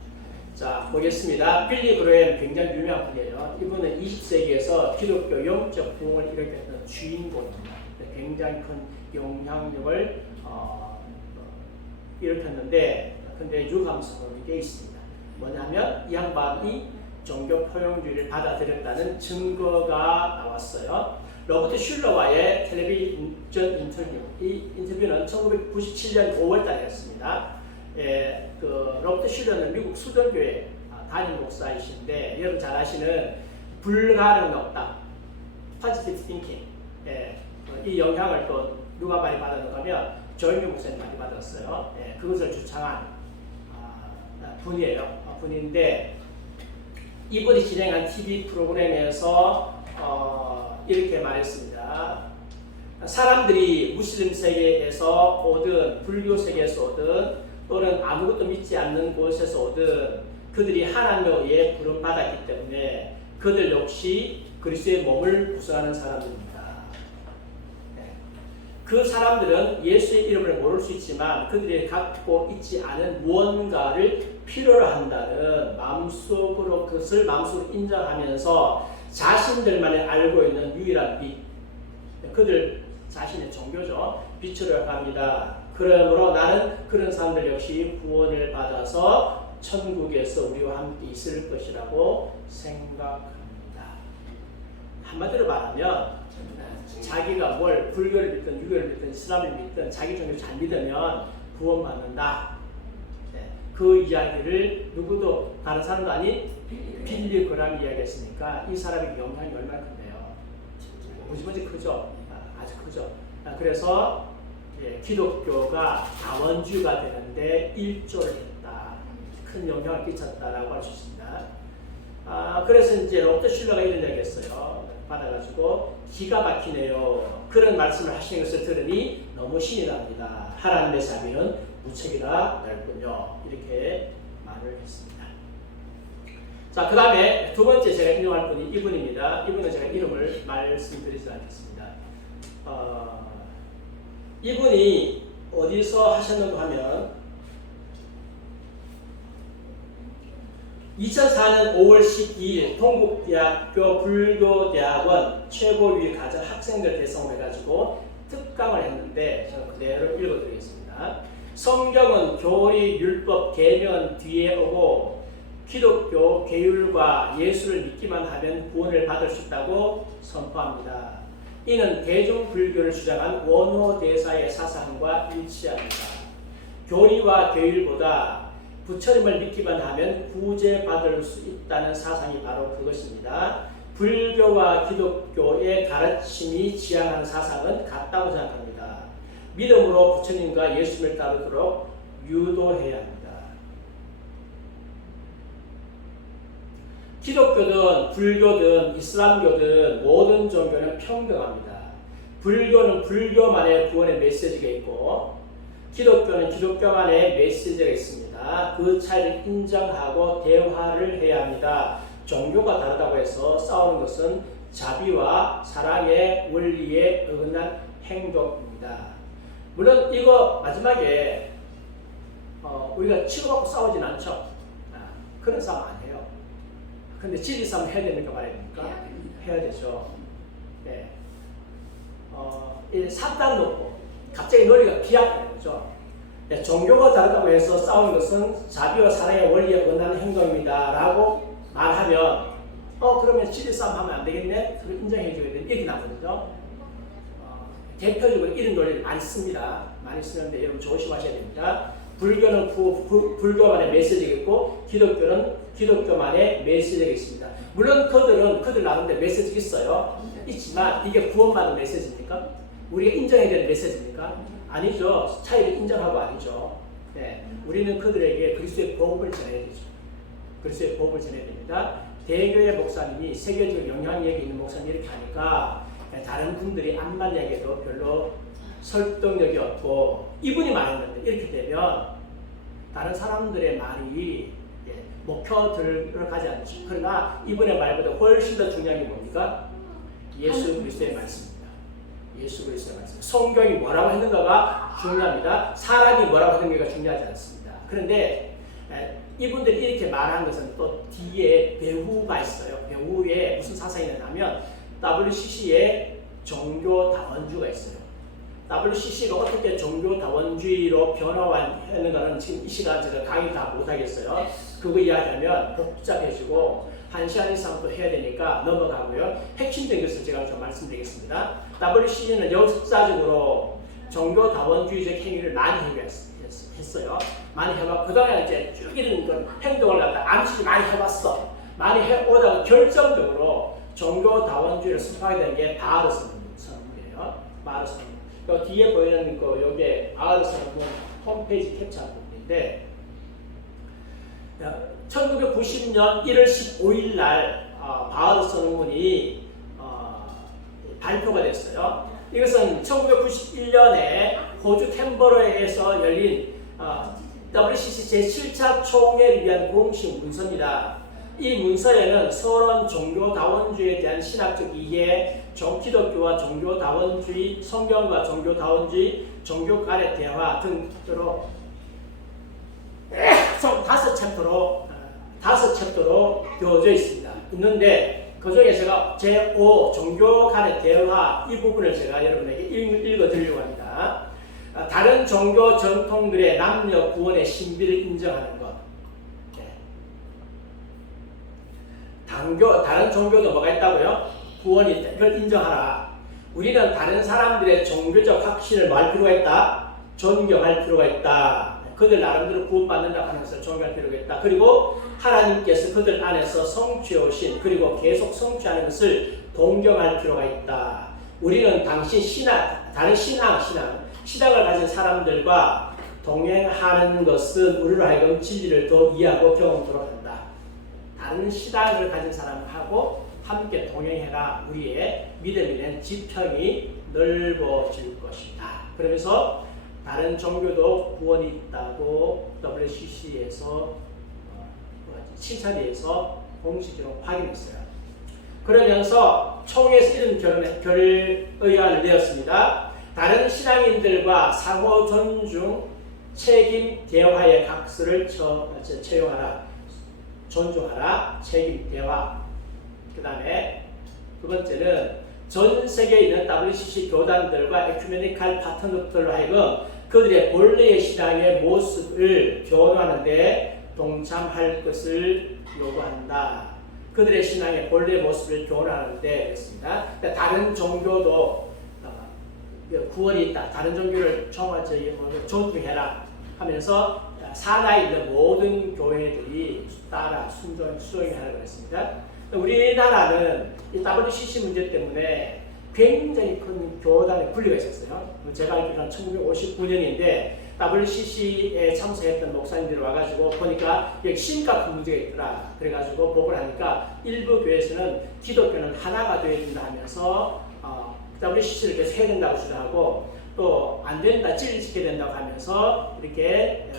자, 보겠습니다. 빌리 그레이엄 굉장히 유명한 분이에요. 이분은 20세기에서 기독교 영적 부흥을 일으켰던 주인공입니다. 굉장히 큰 영향력을 일으켰는데, 근데 유감스러운 게 있습니다. 뭐냐면 이 양반이 종교 포용주의를 받아들였다는 증거가 나왔어요. 로버트 슐러와의 텔레비전 인터뷰. 이 인터뷰는 1997년 5월달에 했습니다. 로버트 슐러는 미국 수전교회 담임 목사이신데 여러분 잘 아시는 불가능은 없다. positive thinking. 이 영향을 또 누가 많이 받았는가 하면 조영규 목사님 많이 받았어요. 그것을 주창한 분인데 이분이 진행한 TV 프로그램에서 이렇게 말했습니다. 사람들이 무슬림 세계에서 오든 불교 세계에서 오든 또는 아무것도 믿지 않는 곳에서 오든 그들이 하나님에 의해 부름받았기 때문에 그들 역시 그리스도의 몸을 구성하는 사람들입니다. 그 사람들은 예수의 이름을 모를 수 있지만 그들이 갖고 있지 않은 무언가를 필요로 한다는 마음속으로 그것을 마음속으로 인정하면서 자신들만이 알고 있는 유일한 빛, 그들 자신의 종교죠. 빛으로 갑니다. 그러므로 나는 그런 사람들 역시 구원을 받아서 천국에서 우리와 함께 있을 것이라고 생각합니다. 한마디로 말하면 자기가 뭘 불교를 믿든 유교를 믿든 이슬람을 믿든 자기 종교를 잘 믿으면 구원받는다. 그 이야기를 누구도 다른 사람도 아닌 빌리 그레이엄이 이야기했으니까 이 사람의 영향이 얼마나 큰데요. 무지무지 크죠. 아주 크죠. 그래서 기독교가 다원주의가 되는데 일조를 했다. 큰 영향을 끼쳤다라고 할 수 있습니다. 그래서 이제 로버트 슐러가 이런 이야기 했어요. 받아가지고 기가 막히네요. 그런 말씀을 하시는 것을 들으니 너무 신이 납니다. 하나님의 자비는 무책이라 넓군요. 이렇게 말을 했습니다. 자, 그 다음에 두 번째 제가 인용할 분이 이분입니다. 이분은 제가 이름을 말씀드리지 않겠습니다. 이분이 어디서 하셨는가 하면 2004년 5월 12일 동국대학교 불교대학원 최고위 가정 학생들 대성을 해가지고 특강을 했는데 제가 그대로 읽어드리겠습니다. 성경은 교리, 율법, 계명 뒤에 오고 기독교 계율과 예수를 믿기만 하면 구원을 받을 수 있다고 선포합니다. 이는 대중불교를 주장한 원호대사의 사상과 일치합니다. 교리와 계율보다 부처님을 믿기만 하면 구제받을 수 있다는 사상이 바로 그것입니다. 불교와 기독교의 가르침이 지향하는 사상은 같다고 생각합니다. 믿음으로 부처님과 예수님을 따르도록 유도해야 합니다. 기독교든 불교든 이슬람교든 모든 종교는 평등합니다. 불교는 불교만의 구원의 메시지가 있고 기독교는 기독교만의 메시지가 있습니다. 그 차이를 인정하고 대화를 해야 합니다. 종교가 다르다고 해서 싸우는 것은 자비와 사랑의 원리에 어긋난 행동입니다. 물론 이거 마지막에 우리가 치고받고 싸우진 않죠. 그런 싸움 안 해요. 근데 진리 싸움 해야 됩니까 말아야 됩니까? 해야 되죠. 네. 이 사단도 갑자기 논리가 비약하는 거죠. 네, 종교가 다르다고 해서 싸우는 것은 자비와 사랑의 원리에 어긋나는 행동입니다 라고 말하면 그러면 진리 싸움 하면 안 되겠네? 그걸 인정해 줘야 되는 이렇게 나거든요. 대표적으로 이런 논리를 많이 씁니다. 많이 쓰는데 여러분 조심하셔야 됩니다. 불교는 불교만의 메시지가 있고 기독교는 기독교만의 메시지가 있습니다. 물론 그들 나름대로 메시지가 있어요. 있지만 이게 구원받은 메시지입니까? 우리가 인정해야 되는 메시지입니까? 아니죠. 차이를 인정하고 아니죠. 네. 우리는 그들에게 그리스도의 복음을 전해야 되죠. 그리스도의 복음을 전해야 됩니다. 대교회 목사님이 세계적 영향력이 있는 목사님이 이렇게 하니까 다른 분들이 암만 이야기해도 별로 설득력이 없고 이분이 말했는데 이렇게 되면 다른 사람들의 말이 목표 들어가지 않죠. 그러나 이분의 말보다 훨씬 더 중요한 게 뭡니까? 예수 그리스도의 말씀입니다. 예수 그리스도의 말씀. 성경이 뭐라고 했는가가 중요합니다. 사람이 뭐라고 했는가가 중요하지 않습니다. 그런데 이분들이 이렇게 말한 것은 또 뒤에 배후가 있어요. 배후에 무슨 사상이 있냐면 WCC의 종교다원주의가 있어요. WCC가 어떻게 종교다원주의로 변화했는가는 지금 이 시간 제가 강의 다 못하겠어요. 그거 이야기하면 복잡해지고 1시간 이상 또 해야 되니까 넘어가고요. 핵심적인 것을 제가 좀 말씀드리겠습니다. WCC는 역사적으로 종교다원주의적 행위를 많이 했어요. 많이 해봤고 그동안 이제 쭉 이런 행동을 갖다 암시 많이 해봤어. 많이 해오다가 결정적으로 종교다원주의를 선포하게 된 게 바하르 선언문이에요. 바하르 선언문. 요 뒤에 보이는 거 요게 바하르 선언문 홈페이지 캡처한 부분인데 1990년 1월 15일 날 바하르 선언문이 발표가 됐어요. 이것은 1991년에 호주 캔버라에서 열린 WCC 제7차 총회를 위한 공식 문서입니다. 이 문서에는 서론 종교다원주의에 대한 신학적 이해, 기독교와 종교다원주의, 성경과 종교다원주의, 종교 간의 대화 등으로 총 5챕터로 되어져 있습니다. 있는데 그 중에 제가 제5 종교 간의 대화 이 부분을 제가 여러분에게 읽어드리려고 합니다. 다른 종교 전통들의 남녀 구원의 신비를 인정하는 것. 다른 종교도 뭐가 있다고요? 구원이 있다. 이걸 인정하라. 우리는 다른 사람들의 종교적 확신을 말 필요가 있다. 존경할 필요가 있다. 그들 나름대로 구원받는다고 하는 것을 존경할 필요가 있다. 그리고 하나님께서 그들 안에서 성취해 오신 그리고 계속 성취하는 것을 동경할 필요가 있다. 우리는 당신 다른 신앙을 가진 사람들과 동행하는 것은 우리로 하여금 진리를 더 이해하고 경험토록 한다. 다른 신앙을 가진 사람하고 함께 동행해라. 우리의 믿음에 대한 지평이 넓어질 것이다. 그러면서 다른 종교도 구원이 있다고 WCC에서 7차례에서 공식적으로 확인했어요. 그러면서 총회에서 이런 결의안을 내었습니다. 다른 신앙인들과 상호 존중, 책임, 대화의 각서를 채용하라. 존중하라. 책임, 대화. 그 다음에 두 번째는 전 세계에 있는 WCC 교단들과 에큐메니칼 파트너들로 하여금 그들의 본래의 신앙의 모습을 교환하는 데 동참할 것을 요구한다. 그들의 신앙의 본래의 모습을 교환하는 데 그렇습니다. 다른 종교도 구원이 있다. 다른 종교를 존중해라 하면서 산하에 있는 모든 교회들이 따라 수용하라고 그랬습니다. 우리나라는 이 WCC 문제 때문에 굉장히 큰 교단의 분리가 있었어요. 제가 알기로는 1959년인데 WCC에 참석했던 목사님들이 와가지고 보니까 여기 심각한 문제가 있더라. 그래가지고 보고를 하니까 일부 교회에서는 기독교는 하나가 되어야 된다 하면서 WCC를 계속 해야 된다고 주장하고 또 안 된다, 찔리시켜야 된다고 하면서 이렇게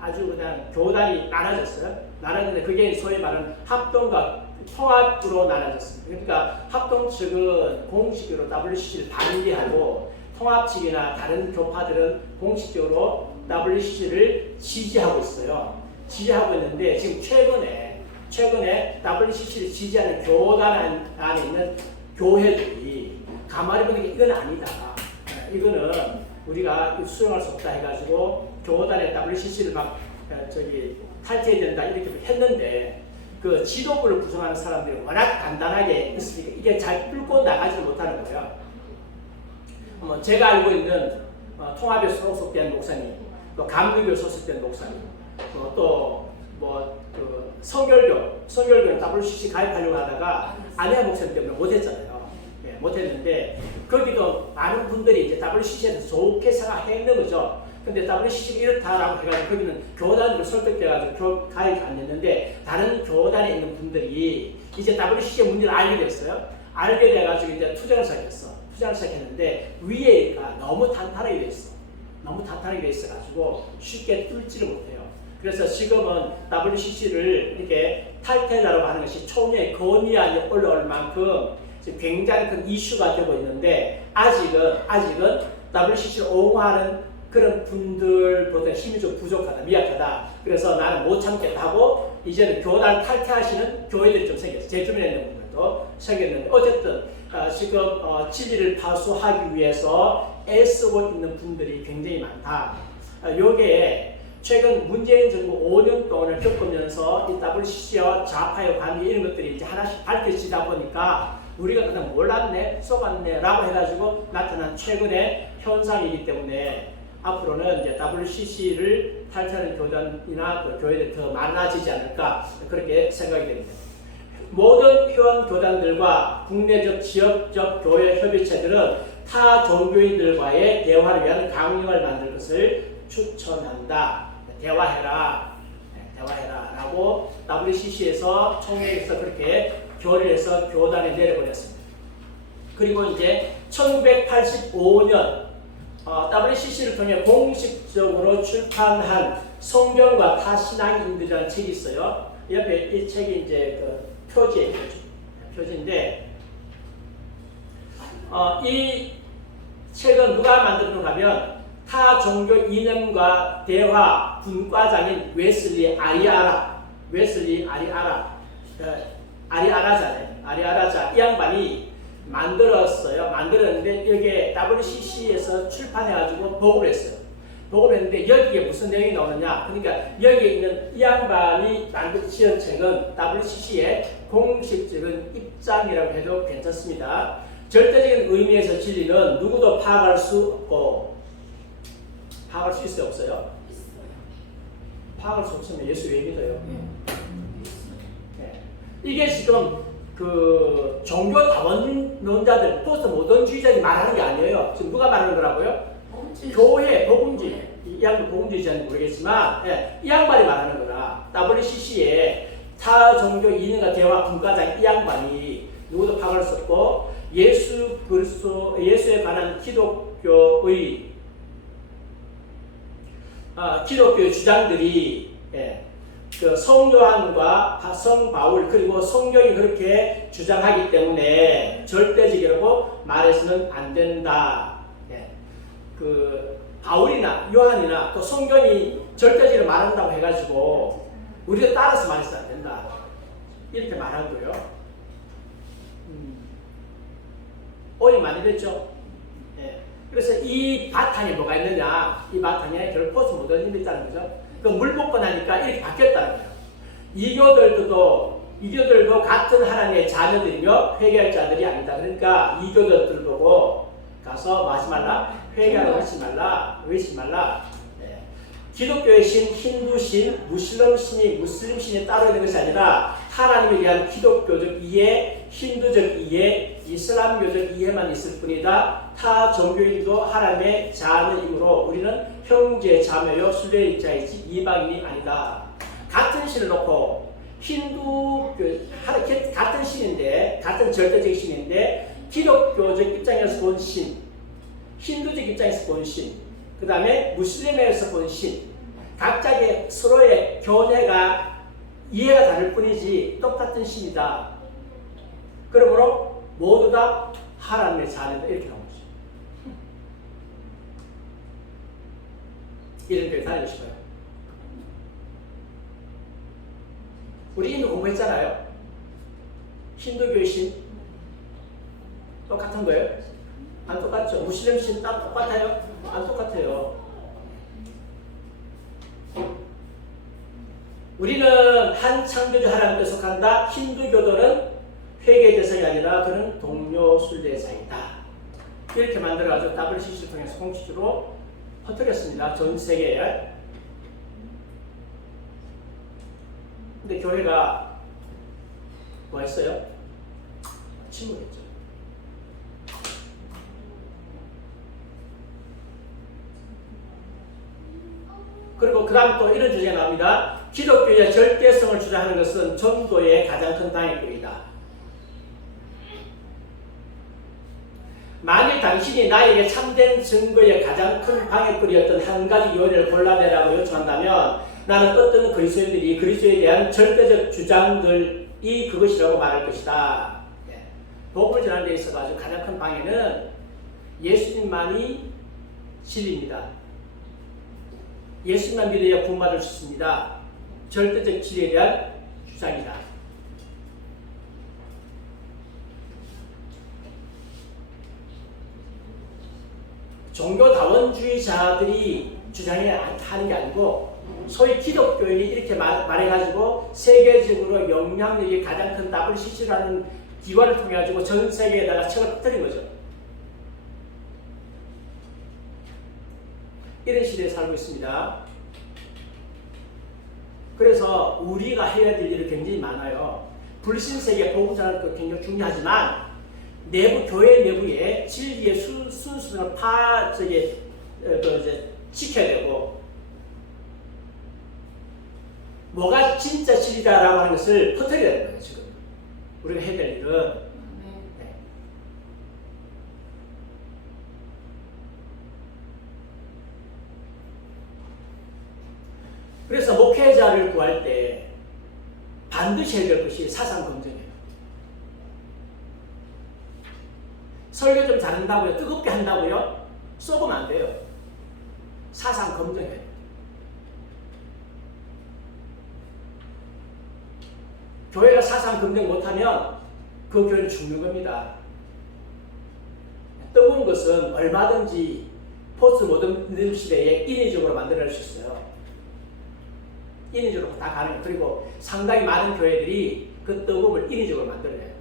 아주 그냥 교단이 나눠졌어요. 나눠졌는데 그게 소위 말하는 합동과 통합으로 나눠졌습니다. 그러니까 합동 측은 공식적으로 WCC를 반대하고 통합 측이나 다른 교파들은 공식적으로 WCC를 지지하고 있어요. 지지하고 있는데 지금 최근에 WCC를 지지하는 교단 안에 있는 교회들이 가만히 보니까 이건 아니다. 이거는 우리가 수용할 수 없다 해가지고 교단의 WCC를 막 탈퇴해야 된다 이렇게 했는데 그 지도부를 구성하는 사람들이 워낙 단단하게 있으니까 이게 잘 뚫고 나가지 못하는 거예요. 제가 알고 있는 통합에 소속된 목사님, 또 감리교에 소속된 목사님, 성결교는 WCC 가입하려고 하다가 아내아 목사님 때문에 못했잖아요. 못했는데 거기도 많은 분들이 이제 WCC에서 좋게 생각했는 거죠. 근데 WCC가 이렇다라고 해가지고 거기는 교단으로 설득돼가지고 가입 안 됐는데 다른 교단에 있는 분들이 이제 WCC의 문제를 알게 됐어요. 알게 돼가지고 이제 투쟁을 시작했는데 위에가 너무 탄탄하게 돼 있어. 너무 탄탄하게 돼 있어가지고 쉽게 뚫지를 못해요. 그래서 지금은 WCC를 이렇게 탈퇴하라고 하는 것이 총회의 건의안이 올라올 만큼 굉장히 큰 이슈가 되고 있는데 아직은 WCC를 옹호하는 그런 분들보다 힘이 좀 부족하다, 미약하다. 그래서 나는 못 참겠다 하고 이제는 교단 탈퇴하시는 교회들이 좀 생겼어요. 제 주변에 있는 분들도 생겼는데 어쨌든 지금 진리를 파수하기 위해서 애쓰고 있는 분들이 굉장히 많다. 요게 최근 문재인 정부 5년 동안을 겪으면서 이 WCC와 좌파의 관계 이런 것들이 이제 하나씩 밝혀지다 보니까 우리가 그냥 몰랐네, 속았네 라고 해가지고 나타난 최근의 현상이기 때문에 앞으로는 이제 WCC를 탈퇴하는 교단이나 교회들이 더 많아지지 않을까 그렇게 생각이 됩니다. 모든 회원 교단들과 국내적 지역적 교회 협의체들은 타 종교인들과의 대화를 위한 강령을 만들 것을 추천한다. 대화해라 라고 WCC에서 총회에서 그렇게 결의해서 교단에 내려보냈습니다. 그리고 이제 1985년 WCC를 통해 공식적으로 출판한 성경과 타신앙인들이라는 책이 있어요. 옆에 이 책이 이제 표지인데 이 책은 누가 만들었는가 하면 타 종교 이념과 대화 분과장인 웨슬리 아리아라자 이 양반이 만들었는데 여기에 WCC에서 출판해가지고 보고를 했어요. 보고를 했는데 여기에 무슨 내용이 나오느냐? 그러니까 여기에 있는 이 양반이 지은 책은 WCC의 공식적인 입장이라고 해도 괜찮습니다. 절대적인 의미에서 진리는 누구도 파악할 수 있어요, 없어요? 파악할 수 없으면 예수 왜 믿어요? 이게 지금 그 종교 다원론자들, 포스트 모던주의자들이 말하는 게 아니에요. 지금 누가 말하는 거라고요? 교회, 복음주의. 이 양반 복음주의자인지 모르겠지만, 이 양반이 말하는 거라. WCC의 타 종교 이념과 대화 분과장 이 양반이 누구도 파악할 수 없고, 예수에 관한 기독교의 주장들이 그 성요한과 성바울 그리고 성경이 그렇게 주장하기 때문에 절대적이라고 말해서는 안 된다. 그 바울이나 요한이나 또 성경이 절대적으로 말한다고 해가지고 우리가 따라서 말해서는 안 된다. 이렇게 말한 거예요. 오해 많이 됐죠? 그래서 이 바탕에 뭐가 있느냐? 이 바탕에 결국 포스트 모더니즘이 있다는 거죠. 그 물 먹고 나니까 이렇게 바뀌었다는 거예요. 이교들도 같은 하나님의 자녀들이며 회개할 자들이 아니다. 그러니까 이교들들 보고 가서 뭐 하지 말라? 회개하라고 하지 말라. 외치지 말라. 기독교의 신, 힌두신, 무슬림 신이 따로 있는 것이 아니라 하나님에 대한 기독교적 이해, 힌두적 이해, 이슬람교적 이해만 있을 뿐이다. 타 종교인도 하나님의 자녀이므로 우리는 형제 자매요 순례자이지 이방인이 아니다. 같은 신을 놓고 같은 신인데 같은 절대적 신인데 기독교적 입장에서 본 신, 힌두적 입장에서 본 신, 그 다음에 무슬림에서 본 신, 각자의 서로의 견해가 이해가 다를 뿐이지 똑같은 신이다. 그러므로 모두 다 하나님의 자녀다. 이렇게 나오죠. 이런 교회 다니고 싶어요. 우리 이미 공부했잖아요. 힌두교의 신 똑같은 거예요? 안 똑같죠? 무슬림 신 딱 똑같아요? 안 똑같아요. 우리는 한 창조주 하나님께 속한다. 힌두교도는 회계 대상이 아니라 그는 동료 순례자이다. 이렇게 만들어가지고 WCC를 통해서 공식적으로 퍼뜨렸습니다. 전 세계에. 근데 교회가 뭐 했어요? 침묵했죠. 그리고 그 다음 또 이런 주제가 나옵니다. 기독교의 절대성을 주장하는 것은 전도의 가장 큰 방해꾼이다. 만일 당신이 나에게 참된 증거의 가장 큰 방해꾼이었던 한 가지 요인을 골라내라고 요청한다면 나는 어떤 그리스도인들이 그리스도에 대한 절대적 주장들이 그것이라고 말할 것이다. 복음을 전하는 데 있어서 아주 가장 큰 방해는 예수님만이 진리입니다. 예수님만 믿어야 구원받을 수 있습니다. 절대적 진리에 대한 주장이다. 종교다원주의자들이 주장하는 게 아니고 소위 기독교인이 이렇게 말해가지고 세계적으로 영향력이 가장 큰 WCC라는 기관을 통해 가지고 전 세계에다가 책을 퍼뜨린 거죠. 이런 시대에 살고 있습니다. 그래서 우리가 해야 될 일이 굉장히 많아요. 불신세계 복음 전하는 것도 굉장히 중요하지만 내부 교회 내부에 진리의 순수를 지켜야 되고 뭐가 진짜 진리다라고 하는 것을 퍼뜨려야 되는 거예요. 지금 우리가 해야 될 일은 네. 그래서 목회자를 구할 때 반드시 해야 될 것이 사상 검증이에요. 설교 좀 잘한다고요? 뜨겁게 한다고요? 쏘으면 안 돼요. 사상 검증해요. 교회가 사상 검증 못하면 그 교회는 죽는 겁니다. 뜨거운 것은 얼마든지 포스트 모던 시대에 인위적으로 만들어낼 수 있어요. 인위적으로 다 가능해요. 그리고 상당히 많은 교회들이 그 뜨거움을 인위적으로 만들어내요.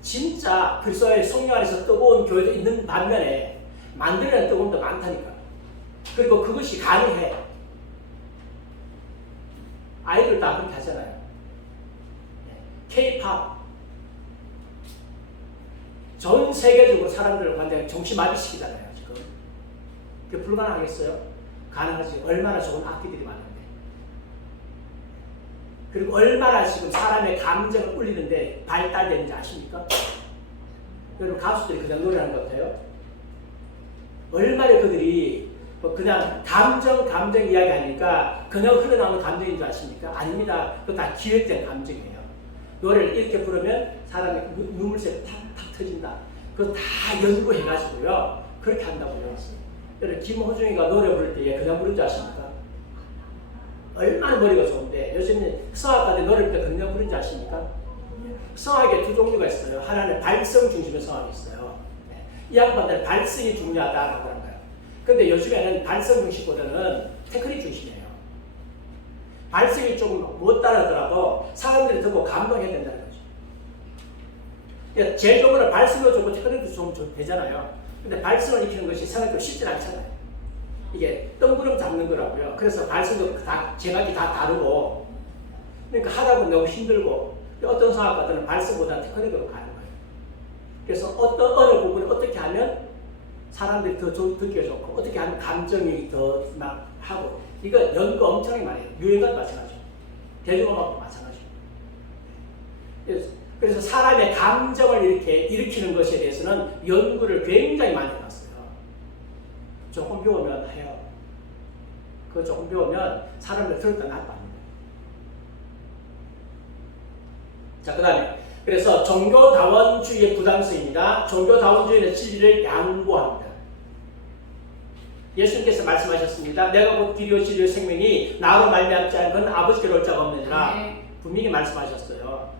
진짜 그리스도의 성령 안에서 뜨거운 교회도 있는 반면에 만들어낸 뜨거움도 많다니까. 그리고 그것이 가능해. 아이들 다 그렇게 하잖아요. K-팝 전 세계적으로 사람들을 완전히 정신마비시키잖아요. 지금 그게 불가능하겠어요? 가능하지. 얼마나 좋은 악기들이 많은데. 그리고 얼마나 지금 사람의 감정을 울리는데 발달되는지 아십니까? 여러분 가수들이 그냥 노래하는 것 같아요. 얼마나 그들이 그냥 감정 이야기 하니까 그냥 흘러나오는 감정인 줄 아십니까? 아닙니다. 그거 다 기획된 감정이에요. 노래를 이렇게 부르면 사람이 눈물샘이 탁탁 터진다. 그거 다 연구해가지고요. 그렇게 한다고요. 여러분 김호중이가 노래 부를 때 그냥 부른 줄 아십니까? 얼마나 머리가 좋은데 요즘 성악가들 노래 부를 때 그냥 부른 줄 아십니까? 성악에 두 종류가 있어요. 하나는 발성 중심의 성악이 있어요. 이 양반들은 발성이 중요하다라고 하는 거예요. 근데 요즘에는 발성 중심보다는 테크닉 중심이에요. 발성이 조금 못 따라하더라도 사람들이 듣고 감동해야 된다는 거죠. 그러니까 제일 좋은 건 발성도 좋고 테크닉도 좀 되잖아요. 근데 발성을 익히는 것이 생각보다 쉽진 않잖아요. 이게 뜬구름 잡는 거라고요. 그래서 발성도 다 제각기 다 다르고 그러니까 하다 보면 너무 힘들고 어떤 성악가들은 발성보다 테크닉으로 가는 거예요. 그래서 어떤 어느 부분을 어떻게 하면 사람들이 더 듣기가 좋고 어떻게 하면 감정이 더 막 하고 이거 연구 엄청나게 많이 해요. 유행과도 마찬가지고 대중음악도 마찬가지고. 그래서 사람의 감정을 이렇게 일으키는 것에 대해서는 연구를 굉장히 많이 해놨어요. 조금 배우면 해요. 그거 조금 배우면 사람을 들었다 놨다 합니다. 자, 그 다음에 그래서 종교다원주의의 부당성입니다. 종교다원주의는 진리를 양보합니다. 예수님께서 말씀하셨습니다. 내가 곧 길이요 진리요 생명이 나로 말미암지 않은 건 아버지께로 올 자가 없느니라. 분명히 말씀하셨어요.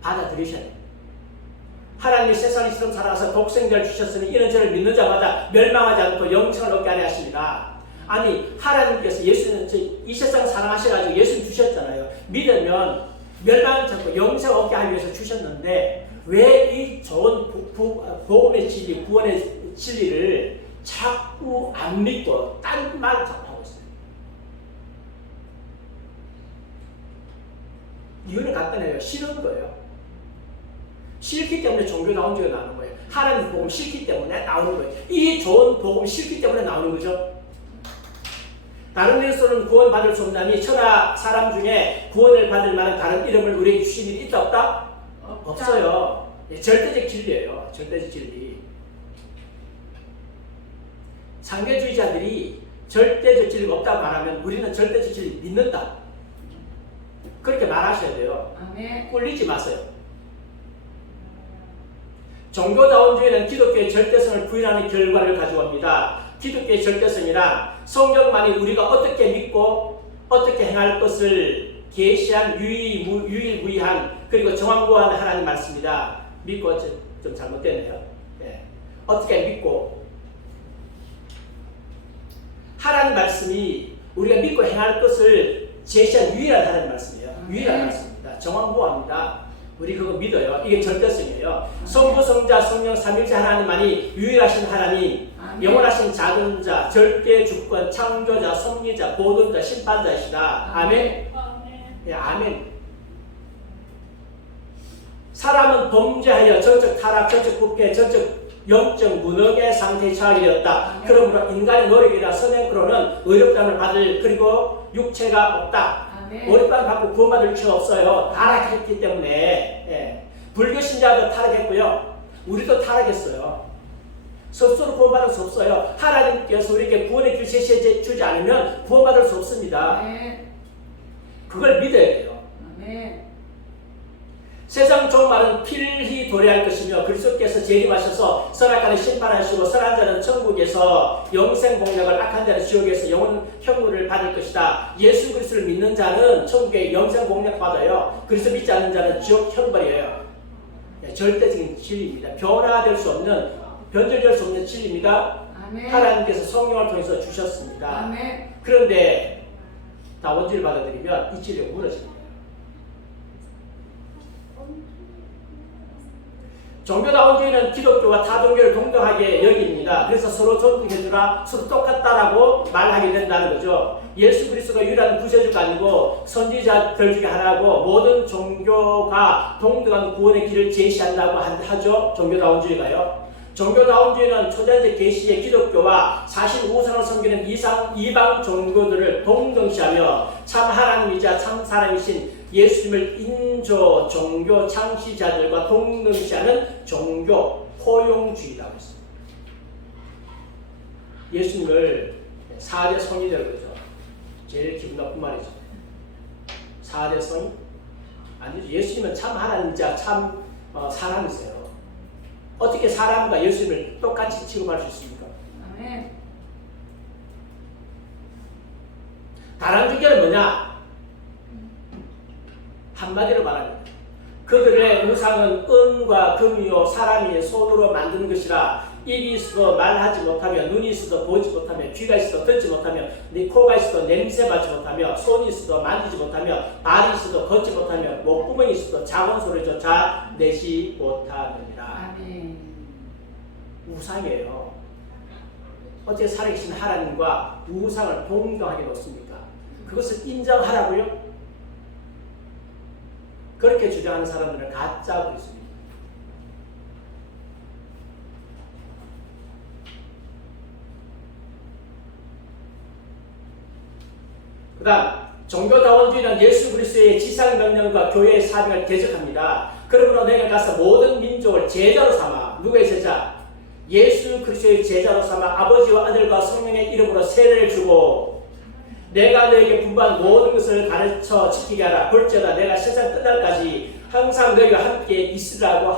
받아들이셔야 돼요. 하나님이 세상에 처럼 살아서 독생자를 주셨으니 이는 저를 믿는 자마다 멸망하지 않고 영생을 얻게 하려 하십니다. 아니 하나님께서 예수는 이 세상 사랑하셔가지고 예수를 주셨잖아요. 믿으면 멸망하지 않고 영생을 얻게 하기 위해서 주셨는데 왜 이 좋은 복음의 진리, 구원의 진리를 자꾸 안 믿고 딴 말을 자꾸 하고 있어요. 이유는 간단해요. 싫은 거예요. 싫기 때문에 종교다운주의가 나오는 거예요. 하나님 복음 싫기 때문에 나오는 거예요. 이 좋은 복음 싫기 때문에 나오는 거죠. 다른 일서는 구원받을 수 없나니 천하 사람 중에 구원을 받을 만한 다른 이름을 우리에게 주신 일이 있다 없다? 없어요. 절대적 진리예요. 절대적 진리. 상대주의자들이 절대적 진리가 없다고 말하면 우리는 절대적 진리 믿는다. 그렇게 말하셔야 돼요. 아멘. 꿀리지 마세요. 종교다운주의는 기독교의 절대성을 부인하는 결과를 가져옵니다. 기독교의 절대성이란 성경만이 우리가 어떻게 믿고 어떻게 행할 것을 계시한 유일무이한 그리고 정확무한 하나님 말씀입니다. 믿고 좀 잘못됐네요. 네. 어떻게 믿고 하나님 말씀이 우리가 믿고 행할 것을 제시한 유일한 하나님 말씀이에요. 유일한 말씀입니다. 정확무합니다. 우리 그거 믿어요. 이게 절대성이에요. 성부, 성자, 성령, 삼일체 하나님만이 유일하신 하나님, 영원하신 작은 자, 절대 주권, 창조자, 섭리자, 보존자, 심판자이시다. 아멘. 네, 아멘. 사람은 범죄하여 전적 타락, 전적 부패, 전적 영적 무능의 상태에 처하게 되었다. 그러므로 인간의 노력이나 선행으로는 의롭다함을 받을 그리고 육체가 없다. 의롭다함을 받고 구원받을 수 없어요. 타락했기 때문에. 예. 불교 신자도 타락했고요. 우리도 타락했어요. 스스로 구원받을 수 없어요. 하나님께서 우리에게 구원의 길 제시해 주지 않으면 구원받을 수 없습니다. 그걸 믿어야 돼요. 세상 종말은 필히 도래할 것이며 그리스도께서 재림하셔서 선악과를 심판하시고 선한 자는 천국에서 영생 공력을 악한 자는 지옥에서 영원 형벌을 받을 것이다. 예수 그리스도를 믿는 자는 천국에 영생 공력 받아요. 그리스도 믿지 않는 자는 지옥 형벌이에요. 절대적인 진리입니다. 변화될 수 없는, 변절될 수 없는 진리입니다. 아멘. 하나님께서 성령을 통해서 주셨습니다. 아멘. 그런데 다 원죄를 받아들이면 이 진리가 무너집니다. 종교다운주의는 기독교와 타 종교를 동등하게 여깁니다. 그래서 서로 존중해주라, 서로 똑같다라고 말하게 된다는 거죠. 예수 그리스도가 유일한 구세주가 아니고 선지자들 중에 하나고 모든 종교가 동등한 구원의 길을 제시한다고 하죠. 종교다운주의가요. 종교다운주의는 초자연적 계시의 기독교와 사실 우상을 섬기는 이방 종교들을 동등시하며 참 하나님이자 참 사람이신 예수님을 인조 종교 창시자들과 동등시하는 종교 포용주의라고 했습니다. 예수님을 4대 성인이라고 그러죠. 제일 기분 나쁜 말이죠. 4대 성인? 아니죠. 예수님은 참 하나님이자 참 사람이세요. 어떻게 사람과 예수님을 똑같이 취급할 수 있습니까? 아멘. 다른 주교는 뭐냐? 한마디로 말합니다. 그들의 우상은 은과 금이요 사람이 손으로 만드는 것이라 입이 있어도 말하지 못하며 눈이 있어도 보지 못하며 귀가 있어도 듣지 못하며 네 코가 있어도 냄새 맡지 못하며 손이 있어도 만지지 못하며 발이 있어도 걷지 못하며 목구멍이 있어도 작은 소리조차 내지 못하느니라. 아멘. 우상이에요. 어떻게 살아계신 하나님과 우상을 동등하게 놓습니까? 그것을 인정하라고요? 그렇게 주장하는 사람들은 가짜 그리스도입니다. 그 다음 종교다원주의는 예수 그리스도의 지상명령과 교회의 사명을 대적합니다. 그러므로 내가 가서 모든 민족을 제자로 삼아, 누구의 제자? 예수 그리스도의 제자로 삼아 아버지와 아들과 성령의 이름으로 세례를 주고 내가 너에게 분부한 모든 것을 가르쳐 지키게 하라. 볼지어다 내가 세상 끝날까지 항상 너희와 함께 있으라고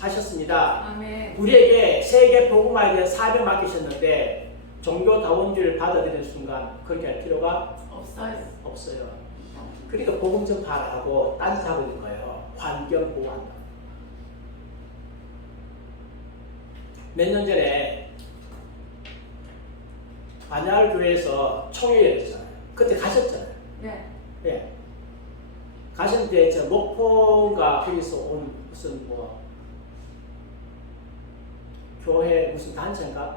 하셨습니다. 아멘. 우리에게 세계 복음화에 대한 사명 맡기셨는데 종교다원주의를 받아들이는 순간 그렇게 할 필요가 없어요. 그러니까 복음 전파하고 딴짓하고 있는 거예요. 환경 보호한다. 몇 년 전에 반야을 교회에서 총회 열렸잖아요. 그때 가셨잖아요. 네. 예. 가셨는데 저 목포가 거기서 온 무슨 뭐 교회 무슨 단체인가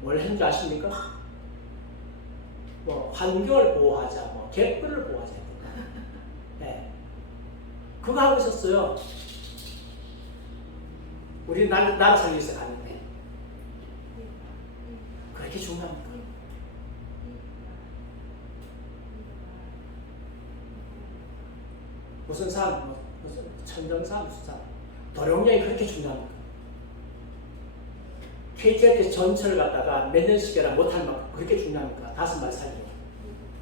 뭘 했는지 아십니까? 뭐 환경을 보호하자, 뭐 갯벌을 보호하자. 예. 그거 하고 있었어요. 우리 나라 살기 위해서 가는데 그렇게 중요합니까? 무슨 산, 무슨 천정산, 무슨 산, 도룡령이 그렇게 중요합니까? KT한테 전철을 갖다가 몇 년씩 해라 못할 만큼 그렇게 중요합니까? 5마리 살리고.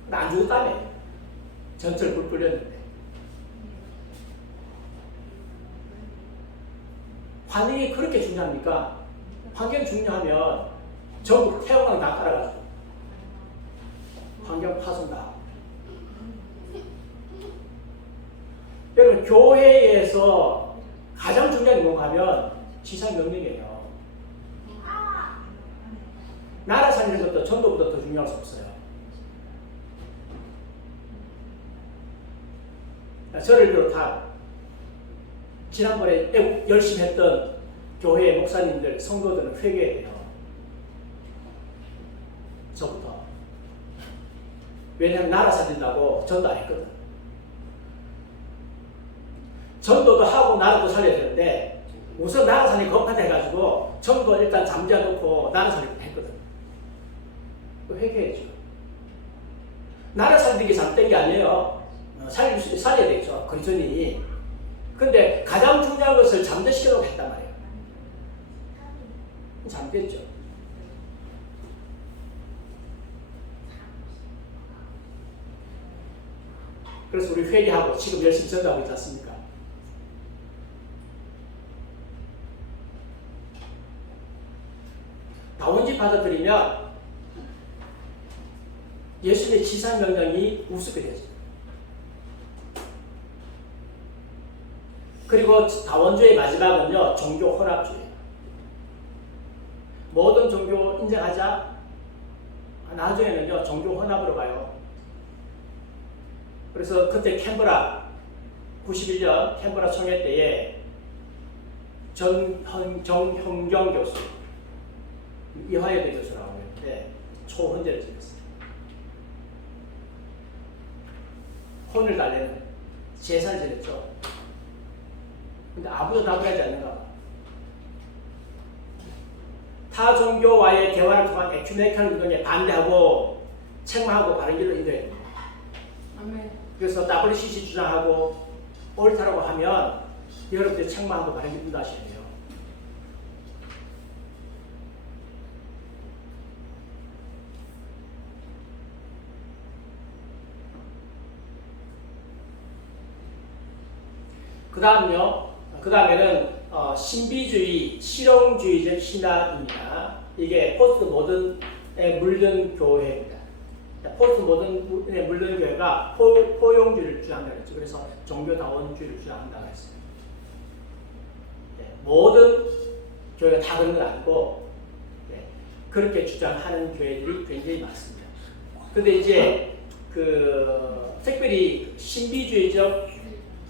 나 안 죽었다며. 전철 불 끌렸는데. 환경이 그렇게 중요합니까? 환경이 중요하면 전부 태양광 다 깔아가지고 환경 파손 다 하고. 여러분 교회에서 가장 중요한 게 뭔가 하면 지상명령이에요. 나라 살리는 것도 전도보다 더 중요할 수 없어요. 저를 비롯한 지난번에 열심히 했던 교회 목사님들, 성도들은 회개해야 돼요. 저부터. 왜냐하면 나라 살린다고 전도 안 했거든. 전도도 하고 나라도 살려야 되는데 우선 나라 살리기 겁하다 해가지고 전도 일단 잠재워놓고 나라 살리기 했거든. 회개해야죠. 나라 살리는 게 잘못된 게 아니에요. 살려야 되겠죠. 그리스도인이. 근데 가장 중요한 것을 잠재시키려고 했단 말이에요. 잠겼죠. 그래서 우리 회개하고 지금 열심히 전도하고 있지 않습니까? 다원지 받아들이면 예수님의 지상명령이 우습게 되어집니다. 그리고 다원주의 마지막은요, 종교 혼합주의. 모든 종교 인정하자. 나중에는요, 종교 혼합으로 가요. 그래서 그때 캔버라 91년 캔버라 총회 때에 정형경 교수, 이화여대 교수라고 했는데 초혼제를 지냈어요. 혼을 달래는 제사를 지냈죠. 근데 아무도 답하지 않는가 봐. 타 종교와의 대화를 통한 에큐메니컬 운동에 반대하고 책망하고 바른 길로 인도해야 됩니다. 그래서 WCC 주장하고 옳다라고 하면 여러분들 책망하고 바른 길로 인도하셔야 돼요. 그 다음에는 신비주의, 실용주의적 신학입니다. 이게 포스트 모던에 물든 교회입니다. 포스트 모던에 물든 교회가 포용주의를 주장한다고 했죠. 그래서 종교다원주의를 주장한다고 했어요. 네, 모든 교회가 다 그런 건 아니고 네, 그렇게 주장하는 교회들이 굉장히 많습니다. 근데 이제 특별히 신비주의적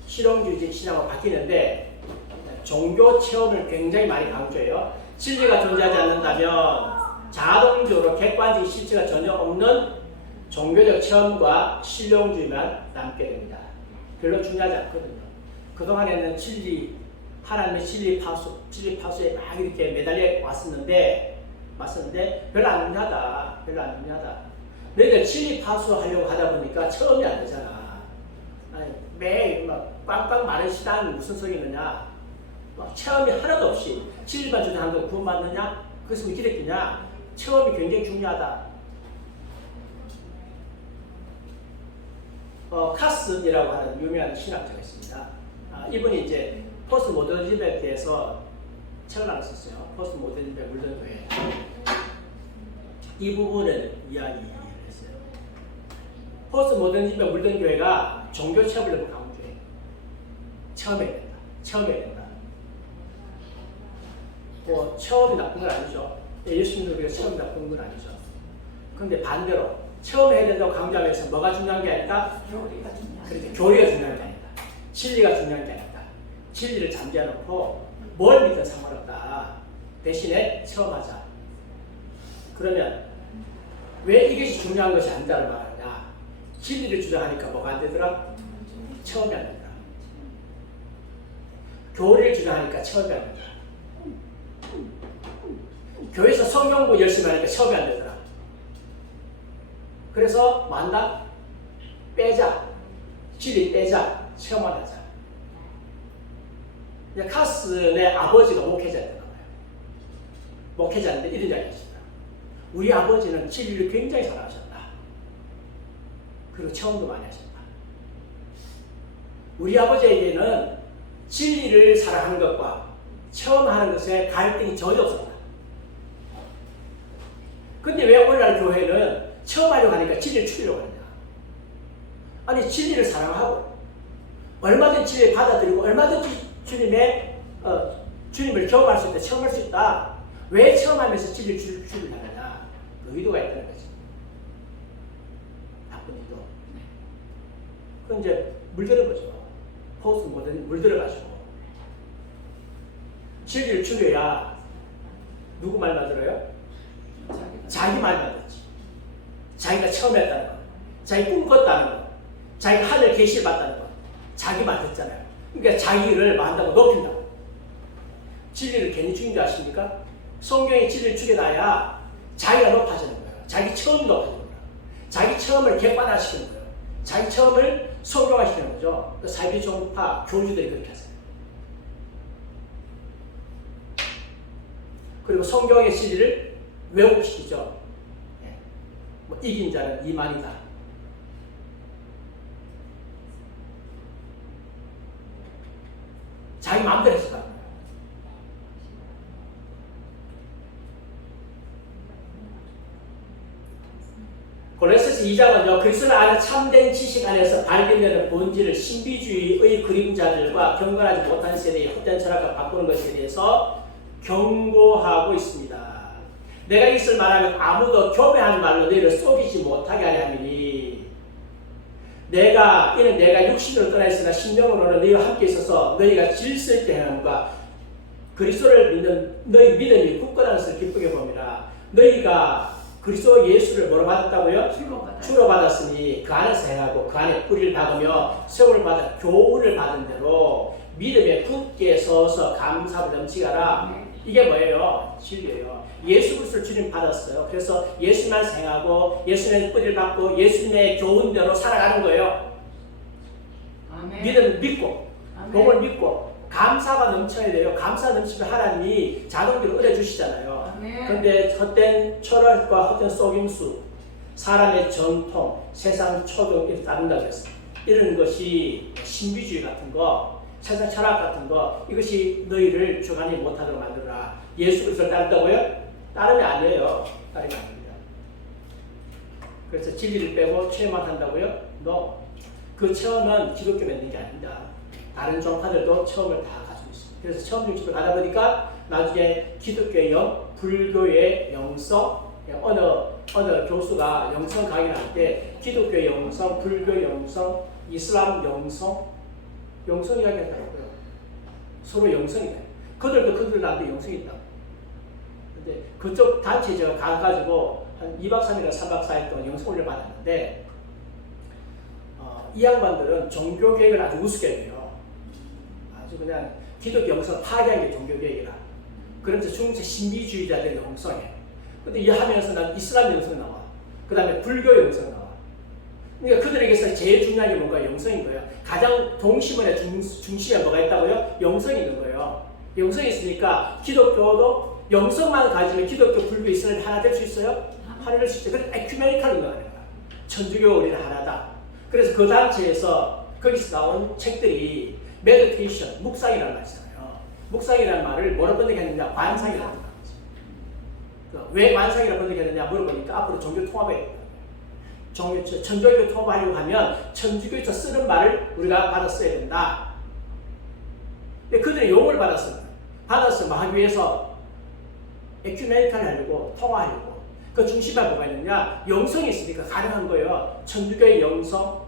실용주의적 신학으로 바뀌는데 종교 체험을 굉장히 많이 강조해요. 진리가 존재하지 않는다면 자동적으로 객관적인 실체가 전혀 없는 종교적 체험과 실용주의만 남게 됩니다. 별로 중요하지 않거든요. 그동안에는 하나님의 진리 파수에 막 이렇게 매달려 왔었는데 별로 안 중요하다. 너희들 진리 파수하려고 하다 보니까 체험이 안 되잖아. 매일 막 빵빵 마른 신앙이 무슨 소리 있느냐? 체험이 하나도 없이 진리만 주장하는 거 구원받느냐? 그것을 믿기겠냐? 체험이 굉장히 중요하다. 카슨이라고 하는 유명한 신학자가 있습니다. 이분이 이제 포스트 모더니즘에 대해서 책을 하나 썼어요. 포스트 모더니즘의 물든 교회. 이 부분을 이야기를 했어요. 포스트 모더니즘에 물든 교회가 종교 체험을 너무 강조해. 체험해야 된다. 체험해야 된다. 뭐 체험이 나쁜 건 아니죠. 예수 믿는 교회가 체험이 나쁜 건 아니죠. 그런데 반대로 체험해야 된다고 강조하면서 뭐가 중요한 게 아닐까? 교리가 중요하다. 그렇게 교리가 중요한 게 아니다. 진리가 중요한 게 아니다. 진리를 잠재워놓고 뭘 믿든 상관없다. 대신에 체험하자. 그러면 왜 이것이 중요한 것이 아니다를 말하냐? 진리를 주장하니까 뭐가 안 되더라? 체험이 안 되더라. 교리를 주장하니까 체험이 안 되더라. 교회에서 성경 공부 열심히 하니까 체험이 안 되더라. 그래서 만나 빼자. 진리 빼자. 체험을 하자. 카슨의 아버지가 목회자였던 거예요. 목회자인데 이런 이야기 했습니다. 우리 아버지는 진리를 굉장히 사랑하셨다. 그리고 체험도 많이 하셨다. 우리 아버지에게는 진리를 사랑하는 것과 체험하는 것에 갈등이 전혀 없었다. 근데 왜 오늘날 교회는 체험하려고 하니까 진리를 추리려고 하느냐? 아니 진리를 사랑하고 얼마든지 진리를 받아들이고 얼마든지 주님을 경험할 수 있다, 체험할 수 있다. 왜 체험하면서 진리를 추리하느냐? 그 의도가 있다는 거지. 나쁜 의도. 그건 이제 물들은 거죠. 포스트 모던 물들어가지고 진리를 추려야 누구 말만 들어요? 자기 말만 듣지. 자기가 체험했다는 거, 자기 꿈꿨다는 거, 자기가 하늘 계시를 봤다는 거, 자기 말 듣잖아요. 그러니까 자기를 만다고 높인다고. 진리를 괜히 죽인 줄 아십니까? 성경이 진리를 죽여놔야 자기가 높아지는 거예요. 자기 체험이 높아지는 거예요. 자기 체험을 객관화시키는 거예요. 자기 체험을 성경화시키는 거죠. 사이비 종파 교주들이 그렇게 하세요. 그리고 성경의 진리를 왜곡시키죠. 뭐 이긴 자는 이만이다. 자기 마음대로 해석하는 거예요. 골로새서 2장은요, 그리스도를 아는 참된 지식 안에서 발견되는 본질을 신비주의의 그림자들과 경건하지 못한 세대의 헛된 철학과 바꾸는 것에 대해서 경고하고 있습니다. 내가 이것을 말하면 아무도 교배한 말로 너희를 속이지 못하게 하려 함이니 이는 내가 육신으로 떠나 있으나 심령으로는 너희와 함께 있어서 너희가 질서 있게 행함과 그리스도를 믿는 너희 믿음이 굳건한 것을 기쁘게 봅니다. 너희가 그리스도 예수를 뭐로 받았다고요? 주로 받았으니 그 안에서 행하고 그 안에 뿌리를 박으며 세월을 받아 교훈을 받은 대로 믿음에 굳게 서서 감사를 넘치가라. 이게 뭐예요? 진리예요. 예수 그리스도를 주님 받았어요. 그래서 예수만 생하고 예수님의 뿌리를 받고 예수님의 교훈대로 살아가는 거예요. 아멘. 믿음을 믿고 복을 믿고 감사가 넘쳐야 돼요. 감사가 넘치면 하나님이 자동으로 은혜주시잖아요. 그런데 헛된 철학과 헛된 속임수, 사람의 전통, 세상 초등에 따른다고 했어요. 이런 것이 신비주의 같은 거, 세상 철학 같은 거, 이것이 너희를 주관이 못하도록 만들어라. 예수 그리스도를 따른다고요? 따르면 안 돼요. 따르면 안 됩니다. 그래서 진리를 빼고 체험만 한다고요? No. 그 체험은 기독교 맺는 게 아닙니다. 다른 종파들도 체험을 다 가지고 있습니다. 그래서 체험 중심으로 가다 보니까 나중에 기독교의 영, 불교의 영성, 어느 교수가 영성 강의를 할 때 기독교의 영성, 불교의 영성, 이슬람 영성 이야기 하더라고요. 서로 영성이다. 그들도 나한테 영성이 있다. 근데 그쪽 단체에 제가 가가지고 한 2박 3일이나 3박 4일 동안 영성훈련을 받았는데 이 양반들은 종교개혁을 아주 우습게 해요. 아주 그냥 기독교 영성 파괴한 게 종교개혁이라. 그러면서 중세 신비주의자들의 영성이에요. 근데 이 하면서 난 이슬람 영성 나와. 그 다음에 불교 영성 나와. 그러니까 그들에게서 제일 중요한 게 뭔가 영성인 거예요. 가장 동심원의 중심에 뭐가 있다고요? 영성이 있는 거예요. 영성이 있으니까 기독교도 영성만 가지면 기독교, 불교, 이슬람이 하나 될 수 있어요? 하나 될 수 있어요. 그래서 에큐메니컬 운동하는 거야. 천주교 우리는 하나다. 그래서 그 단체에서 거기서 나온 책들이 메디테이션, 묵상이라는 말이잖아요. 묵상이라는 말을 뭐로 번역했느냐? 관상이라는 말이죠. 왜 관상이라고 번역했느냐 물어보니까 앞으로 종교 통합에 천주교 통합하려고 하면 천주교에서 쓰는 말을 우리가 받아 써야 된다. 근데 그들의 용어를 받아서 뭐 하기 위해서 에큐메니칼 하려고 통화하려고 그 중심에 뭐가 있느냐? 영성이 있으니까 가능한 거예요. 천주교의 영성,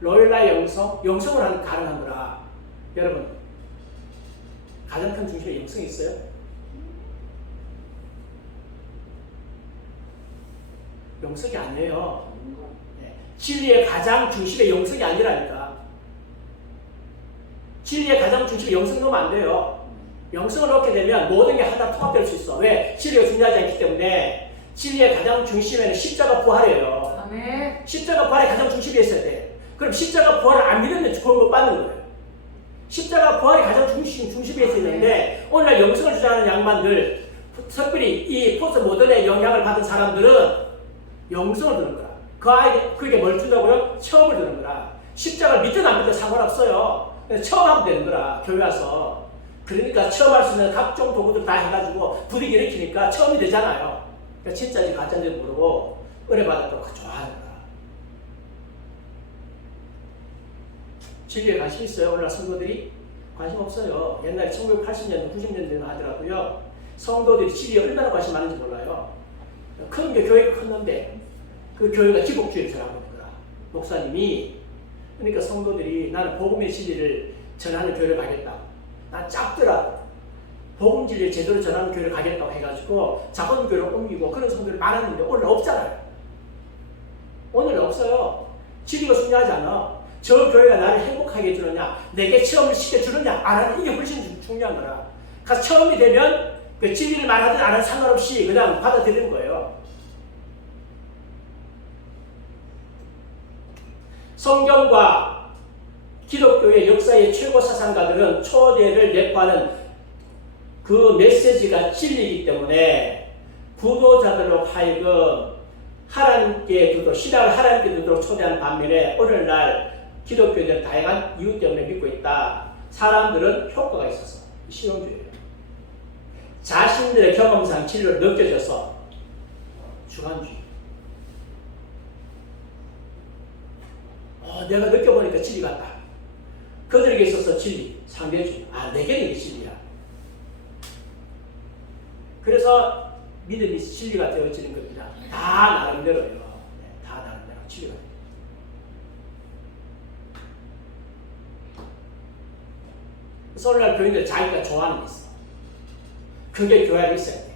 로열라의 영성을 하는 가능한 거라. 여러분 가장 큰 중심에 영성이 있어요? 영성이 아니에요. 진리의 가장 중심에 영성이 아니라니까. 진리의 가장 중심에 영성 넣으면 안 돼요. 영성을 넣게 되면 모든 게 하나 통합될 수 있어. 왜? 진리가 중요하지 않기 때문에. 진리의 가장 중심에는 십자가 부활이에요. 아멘. 십자가 부활이 가장 중심에 있어야 돼. 그럼 십자가 부활을 안 믿으면 구원 못 받는 거예요. 십자가 부활이 가장 중심에 있었는데 오늘날 영성을 주장하는 양반들, 특별히 이 포스트 모던의 영향을 받은 사람들은 영성을 드는 거라. 그게 뭘 준다고요? 체험을 드는 거라. 십자가를 믿든 안 믿든 상관없어요. 체험하면 되는 거라. 교회 와서. 그러니까 체험할 수 있는 각종 도구들 다 해가지고 분위기 일으키니까 체험이 되잖아요. 그러니까 진짜인지 가짜인지 모르고 은혜 받았다고 좋아하는 거라. 진리에 관심 있어요? 오늘날 성도들이? 관심 없어요. 옛날에 1980년대, 90년대나 하더라고요. 성도들이 진리에 얼마나 관심 많은지 몰라요. 큰 교회가 컸는데 그 교회가 기복주의를 전하고 있는 거야. 목사님이. 그러니까 성도들이 나는 복음의 진리를 전하는 교회를 가겠다. 난 작더라도 복음 진리를 제대로 전하는 교회를 가겠다고 해가지고 작은 교회로 옮기고 그런 성도들이 많았는데 오늘 없잖아요. 오늘 없어요. 진리가 중요하지 않아. 저 교회가 나를 행복하게 해주느냐, 내게 체험을 시켜주느냐, 안 하는 이게 훨씬 중요한 거라. 가서 체험이 되면 그 진리를 말하든 안 하든 상관없이 그냥 받아들이는 거예요. 성경과 기독교의 역사의 최고 사상가들은 초대를 내포하는 그 메시지가 진리이기 때문에 부도자들로 하여금 하나님께 두도록, 신앙을 하나님께 두도록 초대하는 반면에 오늘날 기독교인들은 다양한 이유 때문에 믿고 있다. 사람들은 효과가 있어서 실용주의예요. 자신들의 경험상 진리로 느껴져서 주관주의. 내가 느껴보니까 진리 같다. 그들에게 있어서 진리, 상대주의. 내게는 이게 진리야. 그래서 믿음이 진리가 되어지는 겁니다. 다 나름대로요. 다 나름대로 진리가 돼요. 그래서 오늘날 교인들 자기가 좋아하는 게 있어. 그게 교회 안에 있어야 돼요.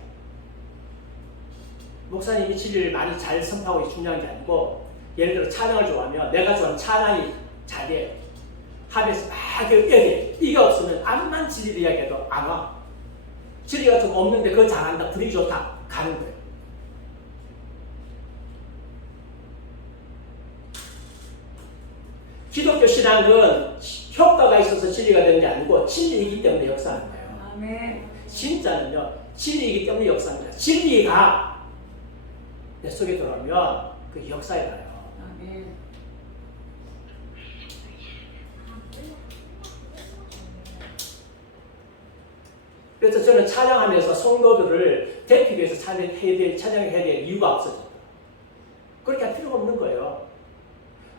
목사님이 진리를 많이 잘 선포하고 중요한 게 아니고 예를 들어 찬양을 좋아하면 내가 좋아하는 찬양이 잘 돼요. 하면서 막 얘기해. 이게 없으면 암만 진리를 이야기해도 안 와. 진리가 좀 없는데 그거 잘한다. 분위기 좋다. 가는 거예요. 기독교 신앙은 효과가 있어서 진리가 되는 게 아니고 진리이기 때문에 역사하는 거예요. 아멘. 진짜는요. 진리이기 때문에 역사합니다. 진리가 내 속에 들어오면 그 역사에 가요. 아멘. 그래서 저는 찬양하면서 성도들을 대표기 위해서 찬양해야 될 이유가 없어졌다. 그렇게 할 필요가 없는 거예요.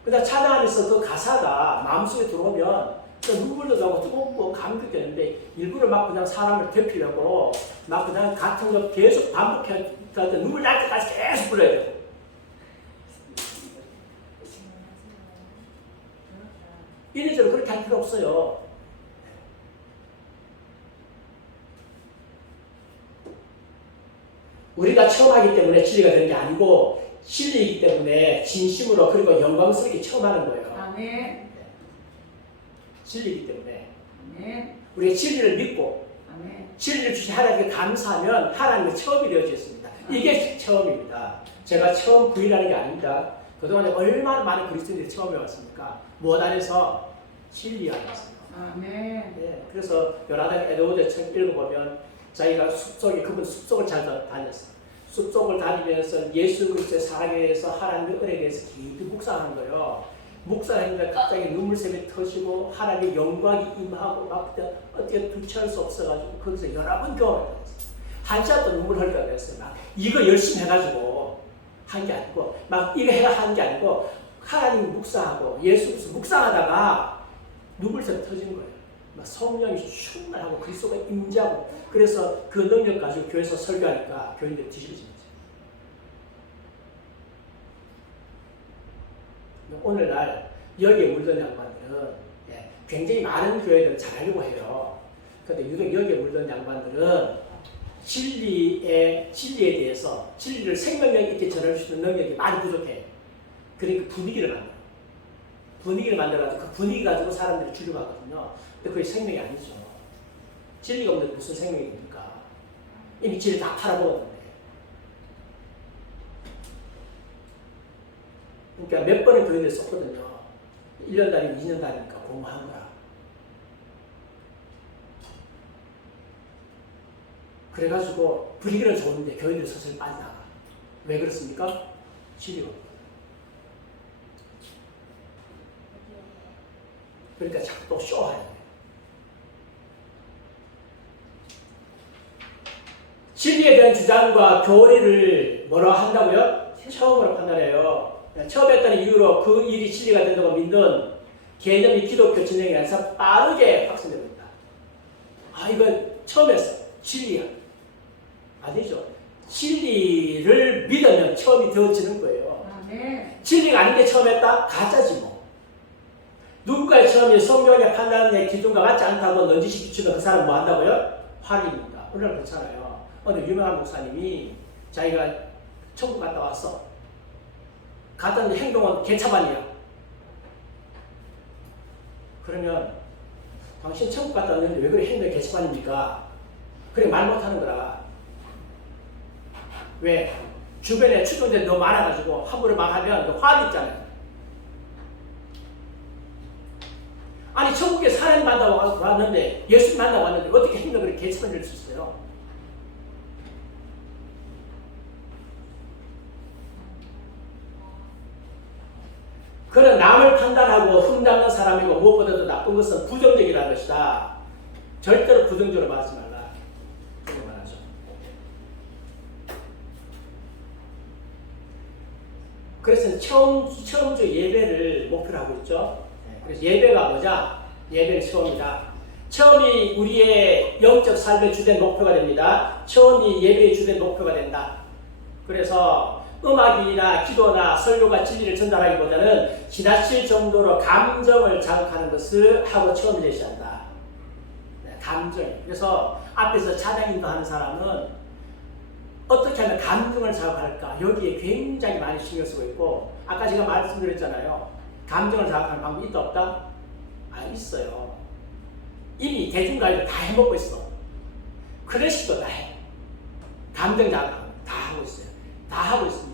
그다음 찬양하면서 그 가사가 마음속에 들어오면 눈물도 나고 뜨겁고 감격이 되는데 일부러 막 그냥 사람을 대피려고 막 그냥 같은 거 계속 반복해서 눈물 날 때까지 계속 불러야 돼요. 이래저래 그렇게 할 필요 없어요. 우리가 체험하기 때문에 진리가 되는 게 아니고 진리이기 때문에 진심으로 그리고 영광스럽게 체험하는 거예요. 아멘. 진리이기 때문에 아멘. 우리가 진리를 믿고 아멘. 진리를 주신 하나님께 감사하면 하나님의 체험이 되어졌습니다. 이게 체험입니다. 제가 체험 부인하는 게 아닙니다. 그동안에 얼마나 많은 그리스도인들이 체험해 왔습니까? 무엇 안에서? 진리 안에서. 아멘. 네, 그래서 요나단 에드워드 책 읽어보면 자기가 그분 숲속을 잘 다녔어요. 숲속을 다니면서 예수 그리스도의 사랑에 대해서 하나님의 은혜에 대해서 깊이 묵상하는 거예요. 묵상했는데 갑자기 눈물샘이 터지고 하나님의 영광이 임하고 막 어떻게 두치할 수 없어가지고 거기서 여러 번 경험을 했어요. 한 시간 동안 눈물 흘리다 그랬어요. 막 이거 열심히 해가지고 한 게 아니고 막 이거 해라 한 게 아니고 하나님 묵상하고 예수 묵상하다가 눈물샘 터지는 거예요. 막 성령이 충만하고 그리스도가 임재하고 그래서 그 능력 가지고 교회에서 설교하니까 교인들이 뒤집어진 거죠. 오늘날 여기에 물든 양반들은 굉장히 많은 교회들은 잘하려고 해요. 그런데 유독 여기에 물든 양반들은 진리에 대해서 진리를 생명력 있게 전할 수 있는 능력이 많이 부족해. 그러니까 분위기를 만들어가지고 그 분위기 가지고 사람들이 주려고 하거든요. 근데 그게 생명이 아니죠. 진리가 없는데 무슨 생명이 됩니까? 이미 진리 다 팔아먹었는데. 그러니까 몇 번의 교인들 썼거든요. 1년 단위, 2년 단위니까 공부한 거라. 그래가지고 분위기는 좋은데 교인들이 서서히 빠져나가. 왜 그렇습니까? 진리가 없고. 그러니까 자꾸 또 쇼하는 거예요. 진리에 대한 주장과 교리를 뭐라 한다고요? 처음으로 판단해요. 처음 했던 이유로 그 일이 진리가 된다고 믿는 개념이 기독교 진영에 대해서 빠르게 확산됩니다. 아, 이건 처음 했어. 진리야. 아니죠. 진리를 믿으면 처음이 되어지는 거예요. 진리가 아닌데 처음 했다? 가짜지 뭐. 누군가의 처음이 성경의 판단의 기준과 맞지 않다고 넌지시 비추면 그 사람 뭐 한다고요? 화입니다. 오늘 그렇잖아요. 어느 유명한 목사님이 자기가 천국 갔다 왔어. 갔던 행동은 개차반이야. 그러면 당신 천국 갔다 왔는데 왜 그래 행동이 개차반입니까? 그래 말 못하는 거라. 왜? 주변에 추종자들이 너무 많아가지고 함부로 말하면 화를 있잖아요. 아니 천국에 사람 만나고 왔는데 예수님 만나고 왔는데 어떻게 행동을 그렇게 개차반일 수 있어요? 그는 남을 판단하고 흠잡는 사람이고 무엇보다도 나쁜 것은 부정적이라는 것이다. 절대로 부정적으로 말하지 말라. 그렇게 말하죠. 그래서 처음주 예배를 목표로 하고 있죠. 그래서 예배가 뭐냐? 예배는 처음이다. 처음이 우리의 영적 삶의 주된 목표가 됩니다. 처음이 예배의 주된 목표가 된다. 그래서 음악이나 기도나 설교가 진리를 전달하기보다는 지나칠 정도로 감정을 자극하는 것을 하고 처음 제시한다. 감정. 그래서 앞에서 찬양 인도하는 사람은 어떻게 하면 감정을 자극할까? 여기에 굉장히 많이 신경 쓰고 있고, 아까 제가 말씀드렸잖아요. 감정을 자극하는 방법이 있다 없다? 아, 있어요. 이미 대중가요를 다 해먹고 있어. 클래식도 다 해. 감정 자극 다 하고 있어요. 다 하고 있습니다.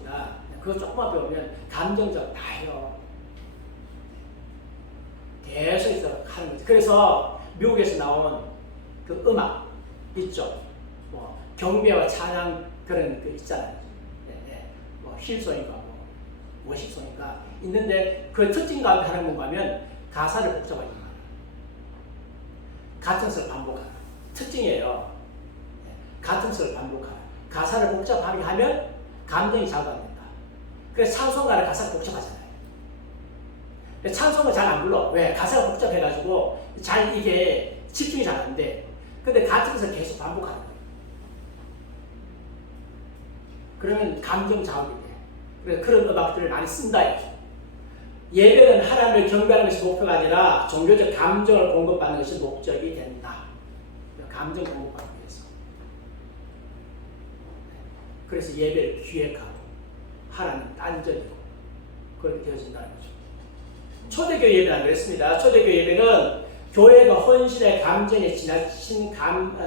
그거 조금만 배우면 감정적 다 해요. 계속 있어 하는 거죠. 그래서 미국에서 나온 그 음악 있죠. 뭐 경배와 찬양 그런 그 있잖아요. 뭐 힐송인가 뭐 워십송인가 있는데 그 특징 가운데 하는 건가 하면 가사를 복잡하게 말해요. 같은 것을 반복하라. 특징이에요. 같은 것을 반복하라. 가사를 복잡하게 하면 감정이 자극된다. 그래서 찬송가는 가사가 복잡하잖아요. 찬송을 잘 안 불러. 왜? 가사가 복잡해가지고 잘 이게 집중이 잘 안 돼. 근데 같은 것을 계속 반복하는 거예요. 그러면 감정 자극이 돼. 그래서 그런 음악들을 많이 쓴다 이거죠. 예배는 하나님을 경배하는 것이 목표가 아니라 종교적 감정을 공급받는 것이 목적이 된다. 감정 공급받기 위해서. 그래서 예배를 기획하고 하나님 딴전이고 그렇게 되어진다는 거죠. 초대교회 예배는 안 그랬습니다. 초대교회 예배는 교회가 헌신의 감정에 지나친 관심을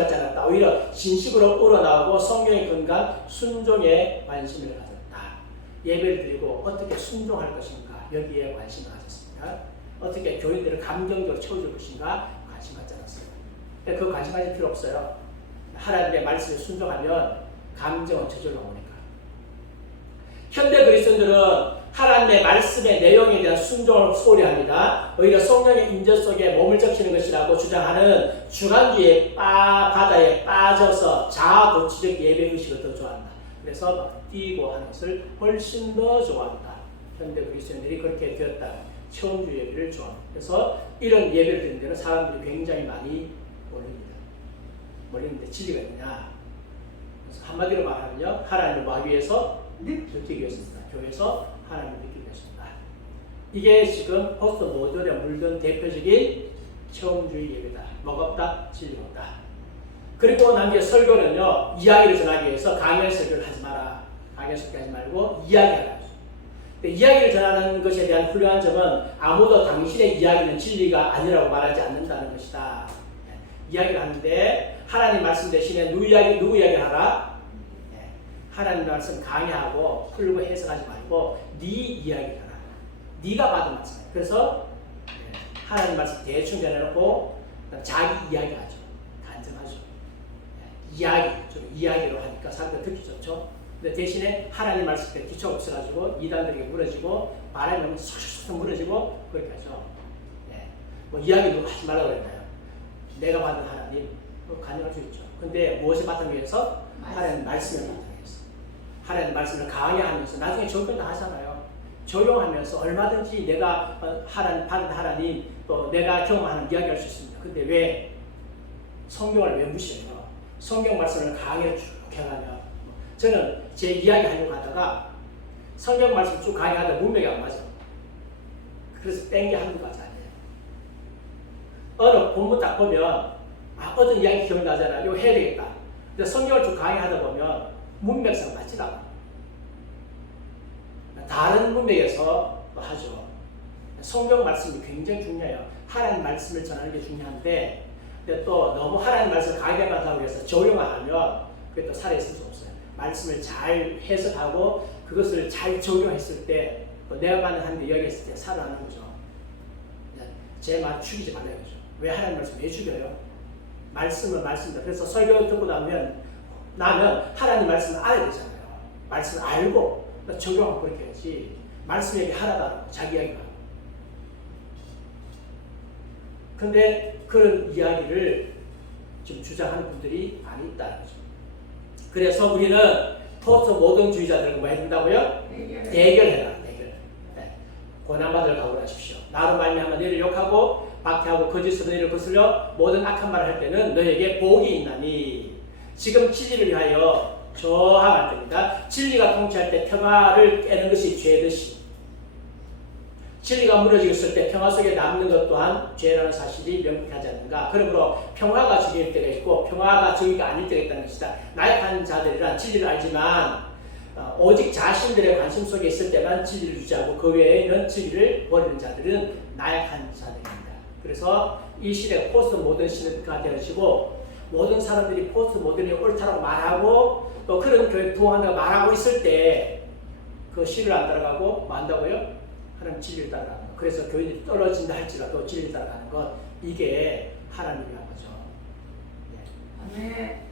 갖지 않았다. 오히려 진식으로 우러나오고 성경의 근간 순종에 관심을 가졌다. 예배를 드리고 어떻게 순종할 것인가 여기에 관심을 가졌습니다. 어떻게 교인들을 감정적으로 채워줄 것인가 관심 갖지 않았어요. 그 관심 가질 필요 없어요. 하나님의 말씀에 순종하면 감정은 저절로 오니까. 현대 그리스도인들은 하나님의 말씀의 내용에 대한 순종을 소홀히 합니다. 오히려 성령의 임재 속에 몸을 적시는 것이라고 주장하는 주간주의 바다에 빠져서 자아도취적 예배의식을 더 좋아한다. 그래서 막 뛰고 하는 것을 훨씬 더 좋아한다. 현대 그리스도인들이 그렇게 되었다. 체험주의 예배를 좋아합니다. 그래서 이런 예배를 드리는 데는 사람들이 굉장히 많이 몰립니다. 몰리는데 진리가 있느냐? 그래서 한마디로 말하면요, 하나님을 마귀에서 느끼기 위해서입니다. 교회에서 하나님을 느끼기 위해서입니다. 이게 지금 포스트 모던에 물든 대표적인 체험주의 예배다. 뭐가 없다? 진리가 없다. 그리고 난 뒤에 설교는요, 이야기를 전하기 위해서 강연 설교를 하지 마라. 강연 설교하지 말고 이야기하라. 이야기를 전하는 것에 대한 훌륭한 점은 아무도 당신의 이야기는 진리가 아니라고 말하지 않는다는 것이다. 이야기를 하는데 하나님 말씀 대신에 누구 이야기 하라? 하나님 말씀 강의하고 풀고 해석하지 말고 네 이야기 하라. 네가 받은 말씀. 그래서 하나님 말씀 대충 전해놓고 자기 이야기 하죠. 단정하죠. 이야기로 하니까 사람들 듣기 좋죠. 근데 대신에 하나님 말씀에 기초가 없어가지고 이단들에게 무너지고 말하면 쏙쏙 무너지고 그렇게 하죠. 뭐 이야기도 하지 말라고 그랬나요? 내가 받은 하나님 간증할 수 있죠. 근데 무엇에 바탕에서? 하나님 말씀을 바탕에서. 하나님 말씀을 강의하면서 나중에 적용도 하잖아요. 적용하면서 얼마든지 내가 받은 하나님 또 내가 경험하는 이야기할 수 있습니다. 근데 왜 성경을 왜 무시해요? 성경 말씀을 강의를 쭉 해가면 저는 제 이야기 하려고 하다가 성경 말씀 쭉 강의하다 문맥이 안 맞아. 그래서 땡기 한두 가지 아니에요. 어느 본문 딱 보면 어떤 이야기 기억나잖아. 이거 해야 되겠다. 근데 성경을 쭉 강의하다 보면 문맥상 맞지가 않아. 다른 문맥에서 하죠. 성경 말씀이 굉장히 중요해요. 하나님 말씀을 전하는 게 중요한데 근데 또 너무 하나님 말씀 강의만 하고 해서 적용만 하면 그게 또 살아있을 수 없어요. 말씀을 잘 해석하고 그것을 잘 적용했을 때 또 내가 받는 하나님 이야기했을 때 살아나는 거죠. 제 말 죽이지 말아요. 그죠? 왜 하나님 말씀 왜 죽여요? 말씀은 말씀이다. 그래서 설교 듣고 나면 하나님 말씀을 알아야 되잖아요. 말씀을 알고 적용하고 그렇게 해야지. 말씀 얘기 하나도 자기 이야기가. 근데 그런 이야기를 지금 주장하는 분들이 많이 있다는 거죠. 그래서 우리는 포스트 모던주의자들과 뭐 해준다고요? 대결해라. 대결. 고난받을 각오하십시오. 나로 말미암아 너희를 욕하고 박해하고 거짓으로 너희를 거슬려 모든 악한 말을 할 때는 너희에게 복이 있나니. 지금 진리를 위하여 저항할 때입니다. 진리가 통치할 때 평화를 깨는 것이 죄듯이 진리가 무너지겠을 때 평화 속에 남는 것 또한 죄라는 사실이 명백하지 않는가. 그러므로 평화가 주일 때가 있고 평화가 주의가 아닐 때가 있다는 것이다. 나약한 자들이란 진리를 알지만 오직 자신들의 관심 속에 있을 때만 진리를 유지하고 그 외에는 진리를 버리는 자들은 나약한 자들입니다. 그래서 이 시대가 포스트 모던 시대가 되어지고 모든 사람들이 포스트 모던이 옳다고 말하고 또 그런 교회 부흥한다고 말하고 있을 때 그 시를 안 따라가고 뭐 한다고요? 하나님 진리를 따라가는 것. 그래서 교인이 떨어진다 할지라도 진리를 따라가는 것. 이게 하나님이 한 거죠. 네.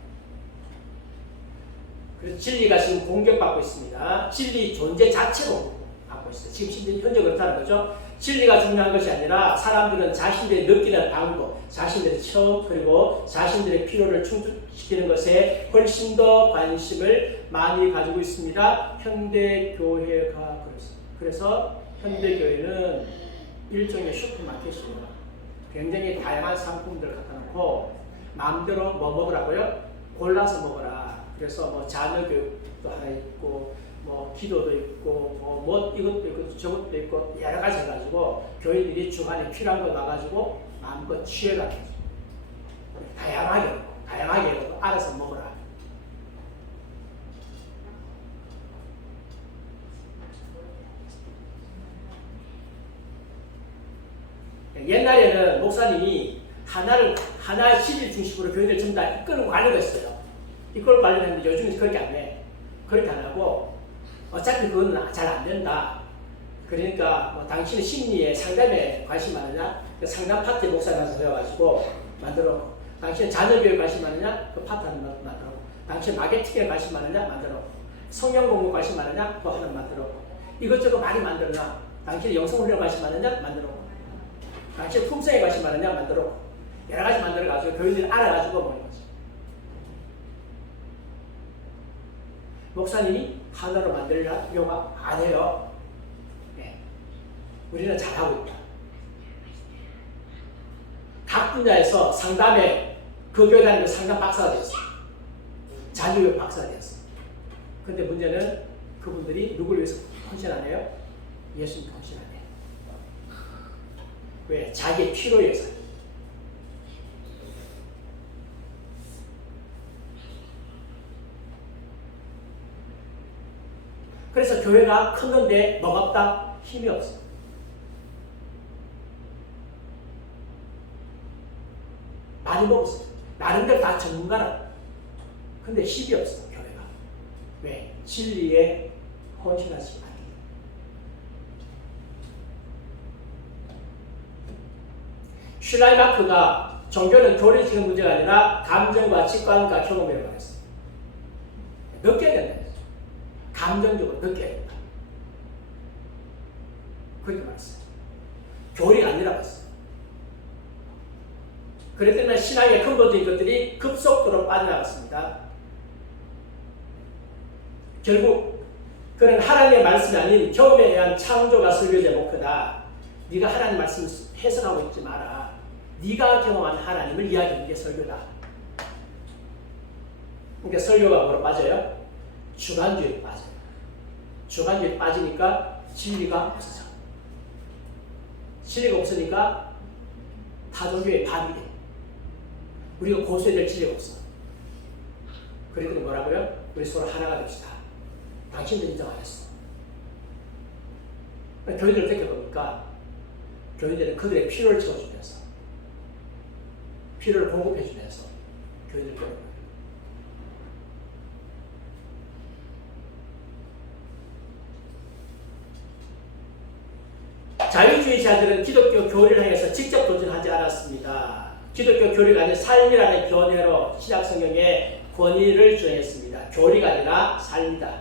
그래서 진리가 지금 공격받고 있습니다. 진리 존재 자체로 받고 있어요. 지금 현재 그렇다는 거죠. 진리가 중요한 것이 아니라 사람들은 자신들이 느끼는 방법, 자신들의 체험 그리고 자신들의 필요를 충족시키는 것에 훨씬 더 관심을 많이 가지고 있습니다. 현대 교회가 그렇습니다. 그래서 현대 교회는 일종의 슈퍼마켓이에요. 굉장히 다양한 상품들을 갖다 놓고 마음대로 뭐 먹으라고요? 골라서 먹어라. 그래서 뭐 자녀 교육도 하나 있고 뭐 기도도 있고 뭐 이것도 있고 저것도 있고 여러 가지 해가지고 교인들이 중간에 필요한 거 놔가지고 마음껏 취해가는 거죠. 다양하게 알아서 먹어라. 옛날에는 목사님이 하나의 시를 중심으로 교인들 전부 다 이끌고 가려고 했어요. 이끌고 가려고 했는데 요즘은 그렇게 안 해. 그렇게 안 하고 어차피 그건 잘 안 된다. 그러니까 뭐 당신의 심리에 상담에 관심 많으냐? 그 상담 파트에 목사 가서 세워가지고 만들어. 당신의 자녀 교육에 관심 많으냐? 그 파트 하나 만들어. 당신 마케팅에 관심 많으냐? 만들어. 성경 공부 관심 많으냐? 또 하나 만들어. 이것저것 많이 만들어놔. 당신의 영성훈련 관심 많으냐? 만들어. 당신 품성에 관심 많으냐? 만들어. 여러 가지 만들어가지고 교인들이 알아가지고 먹는 거지. 목사님이 하나로 만들려고 안 해요. 네. 우리는 잘하고 있다. 각 분야에서 상담에 그 교회 다니고 상담 박사가 되었어. 자기교육 박사가 되었어. 근데 문제는 그분들이 누굴 위해서 헌신 안 해요? 예수님 헌신 안 해요. 왜? 자기의 피로 위해서. 그래서 교회가 컸는데 뭐가 없다? 힘이 없어. 많이 먹었어. 나름대로 다 전문가라. 근데 힘이 없어, 교회가. 왜? 진리에 헌신하지 않기. 슐라이마크가 종교는 교리적인 문제가 아니라 감정과 직관과 경험에 관해서 느껴야 된다. 감정적으로 느껴야 된다. 그렇게 말했어요. 교리가 아니라고 했어요. 그렇기 때문에 신앙의 근본적인 것들이 급속도로 빠져나갔습니다. 결국 그는 하나님의 말씀이 아닌 경험에 의한 창조가 설교의 목표다. 네가 하나님 말씀을 해석하고 있지 마라. 네가 경험한 하나님을 이야기하는 게 설교다. 그러니까 설교가 뭐로 빠져요? 주관주의로 빠져요. 주관주의에 빠지니까 진리가 없어져. 진리가 없으니까 타종교의 반이 돼. 우리가 고소해야 될 진리가 없어. 그리고 뭐라고요? 우리 서로 하나가 됩시다. 당신도 인정 안 했어. 교인들을 어떻게 보니까 교인들은 그들의 필요를 채워주면서 필요를 공급해주면서 교인들을 깨우는 거예요. 자유주의자들은 기독교 교리를 향해서 직접 도전하지 않았습니다. 기독교 교리가 아닌 삶이라는 견해로 신약성경에 권위를 주장했습니다. 교리가 아니라 삶이다.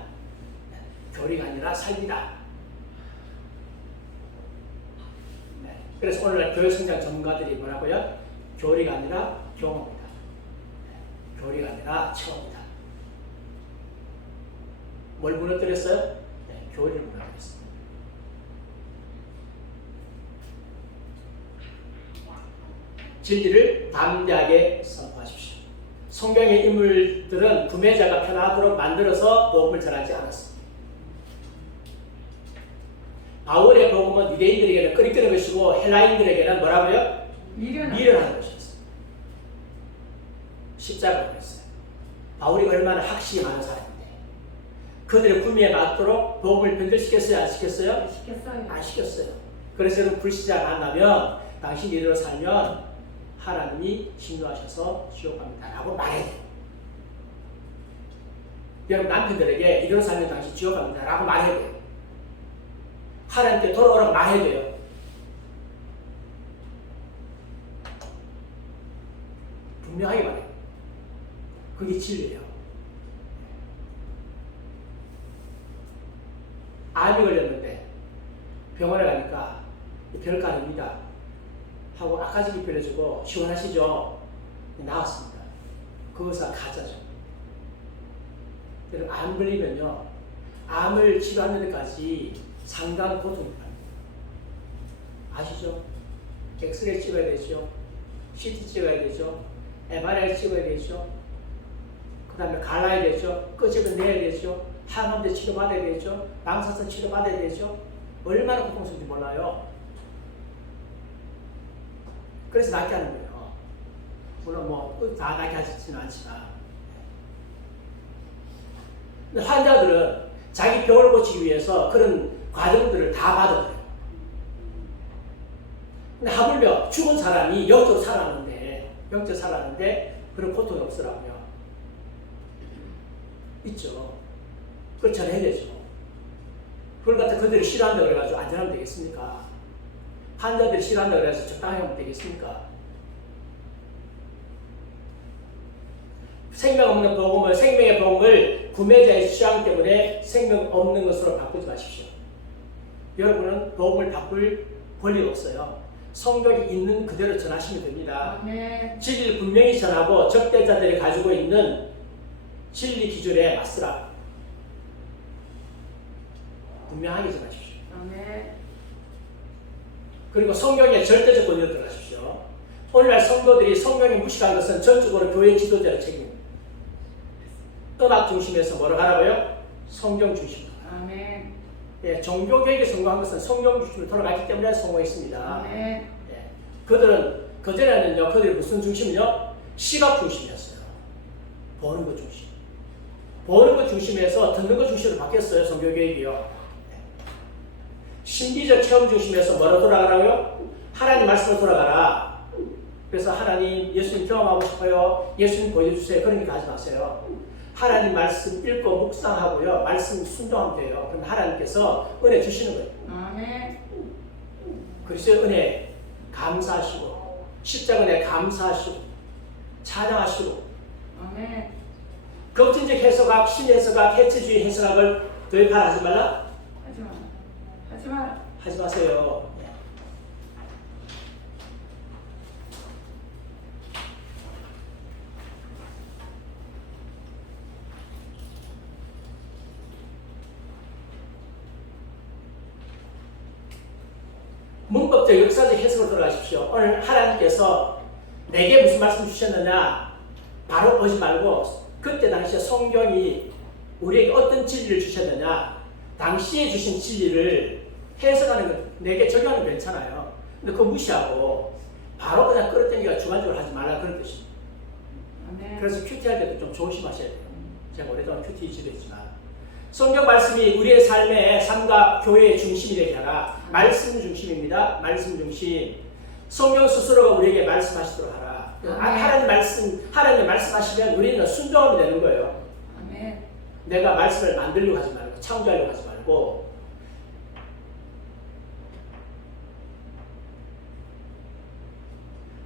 교리가 아니라 삶이다. 네. 그래서 오늘날 교회 성장 전문가들이 뭐라고요? 교리가 아니라 경험이다. 네. 교리가 아니라 체험이다. 뭘 무너뜨렸어요? 네. 교리를 무너뜨렸습니다. 진리를 담대하게 선포하십시오. 성경의 인물들은 구매자가 편하도록 만들어서 복음을 전하지 않았습니다. 바울의 복음은 유대인들에게는 끄리끄는 것이고 헬라인들에게는 뭐라고요? 미련하는 것이었어요. 십자가를 했어요. 바울이 얼마나 학식이 많은 사람인데 그들의 구미에 맞도록 복음을 변절시켰어요? 안 시켰어요? 시켰어요. 안 시켰어요. 그래서 여러분 불신자 만나면 당신이 이대로 살면 하나님이 진노하셔서 지옥 갑니다 라고 말해야 돼요. 여러분 남편들에게 이대로 살면 당신 지옥 갑니다 라고 말해야 돼요. 하나님께 돌아오라고 말해야 돼요. 분명하게 말해요. 그게 진리예요. 암이 걸렸는데 병원에 가니까 별거 아닙니다 하고 악화증이 빌려주고 시원하시죠? 나왔습니다. 그 의사 가짜죠. 여러분 암 걸리면요 암을 치료하는 데까지 상당한 고통이 갑니다. 아시죠? 엑스레이 찍어야 되죠. CT 찍어야 되죠. MRI 찍어야 되죠. 그 다음에 갈라야 되죠. 끄집어내야 되죠. 항암제 치료받아야 되죠. 방사선 치료받아야 되죠. 얼마나 고통스러운지 몰라요. 그래서 낫게 하는 거예요. 물론 뭐 다 낫게 하지는 않지만. 근데 환자들은 자기 병을 고치기 위해서 그런 과정들을 다 받아들여요. 근데 하물며 죽은 사람이 영적으로 살았는데 그런 고통이 없으라고요. 있죠. 그걸 전해야 되죠. 그걸 갖다 그들이 싫어한다고 그래가지고 안전하면 되겠습니까? 환자들이 싫어한다고 그래서 적당히 하면 되겠습니까? 생명 없는 복음을, 생명의 복음을 구매자의 취향 때문에 생명 없는 것으로 바꾸지 마십시오. 여러분은 복음을 바꿀 권리가 없어요. 성경이 있는 그대로 전하시면 됩니다. 네. 진리를 분명히 전하고 적대자들이 가지고 있는 진리 기준에 맞서라. 분명하게 전하십시오. 아멘. 그리고 성경의 절대적 권위로 들어가십시오. 오늘날 성도들이 성경에 무식한 것은 전적으로 교회 지도자의 책임입니다. 음악 중심에서 뭐라고 하라고요? 성경 중심으로. 아멘. 예, 종교개혁에 성공한 것은 성경 중심으로 돌아갔기 때문에 성공했습니다. 아멘. 예, 그들은 그전에는요, 그들이 무슨 중심이요? 시각 중심이었어요. 보는 것 중심. 보는 것 중심에서 듣는 것 중심으로 바뀌었어요, 종교개혁이요. 예. 신비적 체험 중심에서 뭐로 돌아가라고요? 하나님 말씀으로 돌아가라. 그래서 하나님, 예수님 경험하고 싶어요. 예수님 보여주세요. 그러니까 하지 마세요. 하나님 말씀 읽고 묵상하고요. 말씀 순종하면 돼요. 그럼 하나님께서 은혜 주시는 거예요. 아멘. 그리스도의 은혜 감사하시고 십자가 은혜 감사하시고 찬양하시고 아멘. 급진적 해석학, 신해석학, 해체주의 해석학을 도입하라 하지 말라? 하지 마. 하지 마. 하지 마세요. 문법적 역사적 해석으로 돌아가십시오. 오늘 하나님께서 내게 무슨 말씀 주셨느냐 바로 보지 말고 그때 당시에 성경이 우리에게 어떤 진리를 주셨느냐 당시에 주신 진리를 해석하는 것 내게 적용하는 건 괜찮아요. 근데 그거 무시하고 바로 그냥 끌어당기가 주관적으로 하지 말라 그런 뜻입니다. 아멘. 그래서 큐티할 때도 좀 조심하셔야 돼요. 제가 오랫동안 큐티 지도했지만 성경 말씀이 우리의 삶의 삶과 교회의 중심이 되게 하라. 말씀 중심입니다. 말씀 중심. 성경 스스로가 우리에게 말씀하시도록 하라. 하나님 말씀하시면 우리는 순종하면 되는 거예요. 아멘. 내가 말씀을 만들려고 하지 말고 창조하려고 하지 말고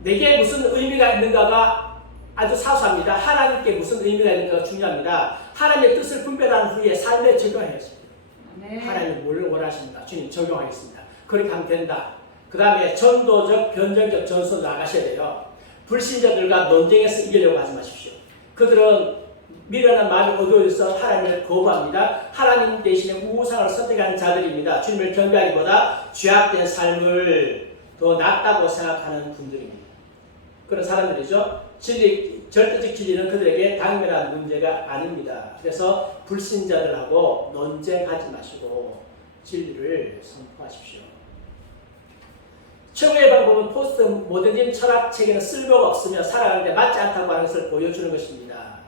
내게 무슨 의미가 있는가가 아주 사소합니다. 하나님께 무슨 의미가 있는가가 중요합니다. 하나님의 뜻을 분별한 후에 삶에 적용해야지. 하나님이 뭘 원하십니까? 주님 적용하겠습니다. 그렇게 하면 된다. 그 다음에 전도적, 변정적 전수 나가셔야 돼요. 불신자들과 논쟁에서 이기려고 하지 마십시오. 그들은 미련한 마음이 어두워져서 하나님을 거부합니다. 하나님 대신에 우상을 선택하는 자들입니다. 주님을 경배하기보다 죄악된 삶을 더 낫다고 생각하는 분들입니다. 그런 사람들이죠. 절대적 진리는 그들에게 당면한 문제가 아닙니다. 그래서 불신자들하고 논쟁하지 마시고 진리를 선포하십시오. 최고의 방법은 포스트 모더니즘 철학책에는 쓸모가 없으며 살아가는데 맞지 않다고 하는 것을 보여주는 것입니다.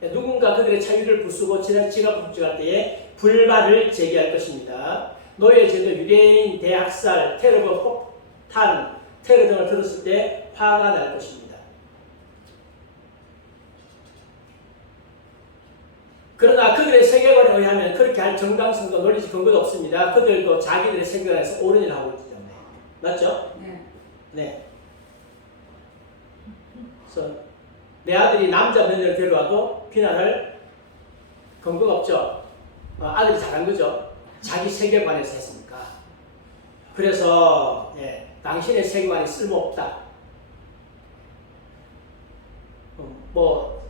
누군가 그들의 자유를 부수고 지나치게 폭주할 때에 불만을 제기할 것입니다. 노예제도, 유대인 대학살, 테러범 폭탄, 테러 등을 들었을 때 화가 날 것입니다. 그러나 그들의 세계관에 의하면 그렇게 할 정당성도 논리적 근거도 없습니다. 그들도 자기들의 세계관에서 옳은 일을 하고 있기 때문에. 맞죠? 네. 네. 그래서 내 아들이 남자 며느리를 데려와도 비난할 근거가 없죠. 아들이 잘한 거죠. 자기 세계관에서 했으니까. 그래서 당신의 세계관이 쓸모없다.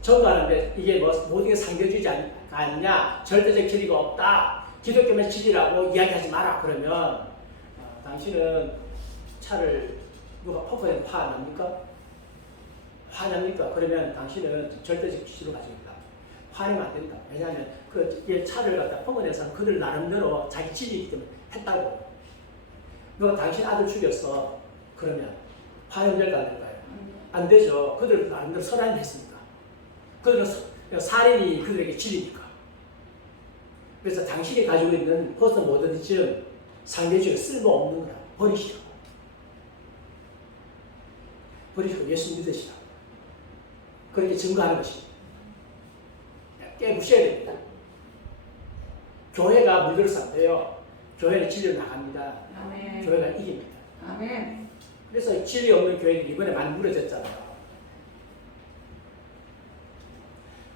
전도하는데 이게 모든 게 상대주의지 않냐, 절대적 진리가 없다, 기독교면 진리라고 이야기하지 마라. 그러면 당신은 차를 누가 퍼프에 화납니까? 화납니까? 그러면 당신은 절대적 진리로 가지고 있다. 화내면 안 된다. 왜냐하면 그 차를 갖다 퍼문해서 그들 나름대로 자기 진리이기 때문에 했다고. 누가 당신 아들 죽였어. 그러면 화해가 안 될까요? 안 되죠. 그들 나름대로 선한 일 했습니다. 그들은 살인이 그들에게 진리니까. 그래서 당신이 가지고 있는 포스트 모더니즘 상대주의 쓸모없는 거라. 버리시라고. 버리시고 예수 믿으시라고. 그렇게 증거하는 것입니다. 깨부셔야 됩니다. 교회가 물들어서 안 돼요. 교회는 진리로 나갑니다. 아멘. 교회가 이깁니다. 아멘. 그래서 진리 없는 교회는 이번에 많이 무너졌잖아요.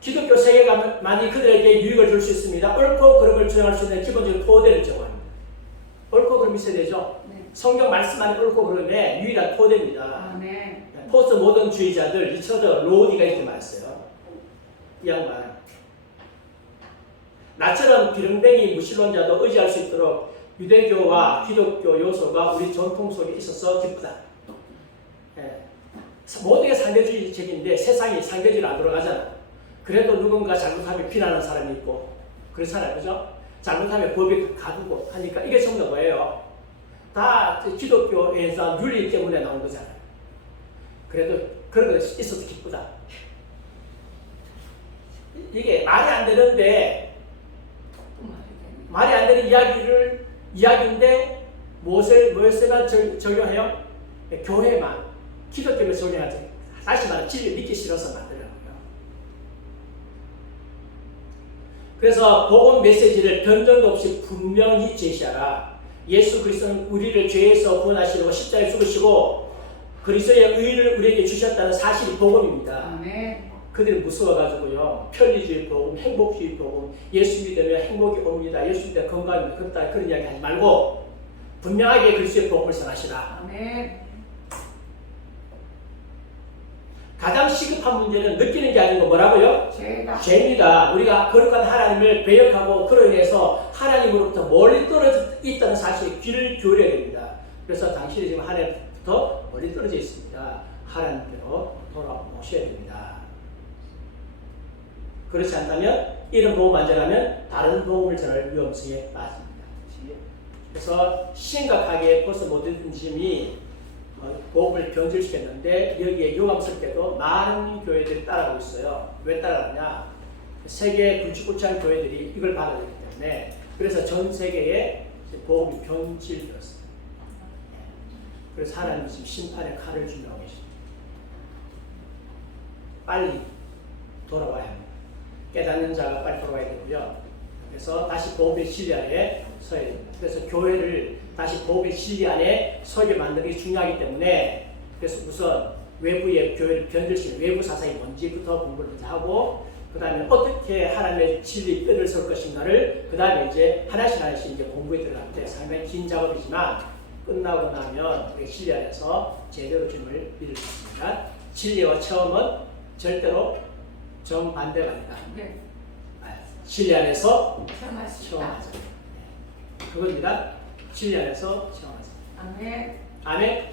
기독교 세계관만이 그들에게 유익을 줄 수 있습니다. 옳고 그름을 주장할 수 있는 기본적인 토대를 제공합니다. 옳고 그름이 있어야 되죠. 네. 성경 말씀만이 옳고 그름의 유일한 토대입니다. 아멘. 포스트 모던주의자들 리처드 로디가 이렇게 말했어요. 이 양반 나처럼 기름뱅이 무신론자도 의지할 수 있도록 유대교와 기독교 요소가 우리 전통 속에 있어서 기쁘다. 예. 모든 게 상대주의적인데 세상이 상대주의로 안 돌아가잖아. 그래도 누군가 잘못하면 비난하는 사람이 있고 그렇잖아요. 그죠? 잘못하면 법에 가두고 하니까 이게 전부 다 뭐예요? 다 기독교에서 윤리 때문에 나온 거잖아요. 그래도 그런 거 있어서 기쁘다. 이게 말이 안 되는데 말이 안 되는 이야기인데 무엇에만 적용해요? 교회만 기독교에 적용하죠. 다시 말해 진리를 믿기 싫어서 만들어요. 그래서 복음 메시지를 변정도 없이 분명히 제시하라. 예수 그리스도는 우리를 죄에서 구원하시려고 십자가에 죽으시고 그리스도의 의를 우리에게 주셨다는 사실이 복음입니다. 아멘. 그들이 무서워가지고요. 편리주의 복음, 행복주의 복음, 예수 믿으면 행복이 옵니다. 예수 믿으면 건강입니다. 그런 이야기 하지 말고 분명하게 그리스도의 복음을 전하시라. 아멘. 가장 시급한 문제는 느끼는 게 아니고 뭐라고요? 죄다. 죄입니다. 우리가 거룩한 하나님을 배역하고 그로 인해서 하나님으로부터 멀리 떨어져 있다는 사실에 귀를 기울여야 됩니다. 그래서 당신이 지금 하나님부터 멀리 떨어져 있습니다. 하나님께로 돌아오셔야 됩니다. 그렇지 않다면 이런 복음 안 전하면 다른 복음을 전할 위험성에 빠집니다. 그래서 심각하게 벌써 모든 중심이 복음을 변질시켰는데 여기에 유감스럽게도 많은 교회들이 따라가고 있어요. 왜 따라가냐? 세계 굵직굵직한 교회들이 이걸 받아들이기 때문에 그래서 전 세계에 복음이 변질되었어요. 그래서 하나님이 지금 심판의 칼을 준비하고 계십니다. 빨리 돌아와야 합니다. 깨닫는 자가 빨리 돌아와야 되고요. 그래서 다시 복음의 진리 안에 서야 됩니다. 그래서 교회를 다시 복음의 진리 안에 서게 만드는 게 중요하기 때문에 그래서 우선 외부의 교회를 변질시키는 외부 사상이 뭔지부터 공부를 하고 그 다음에 어떻게 하나님의 진리 뼈를 설 것인가를 그 다음에 이제 하나씩 이제 공부에 들어가는데 상당히 긴 작업이지만 끝나고 나면 우리 진리 안에서 제대로 주님을 믿을 수 있습니다. 진리와 체험은 절대로 정반대가 아니다. 네. 진리 안에서 체험하시다. 체험하자. 그겁니다. 진리 안에서 체험하자. 아멘. 아멘.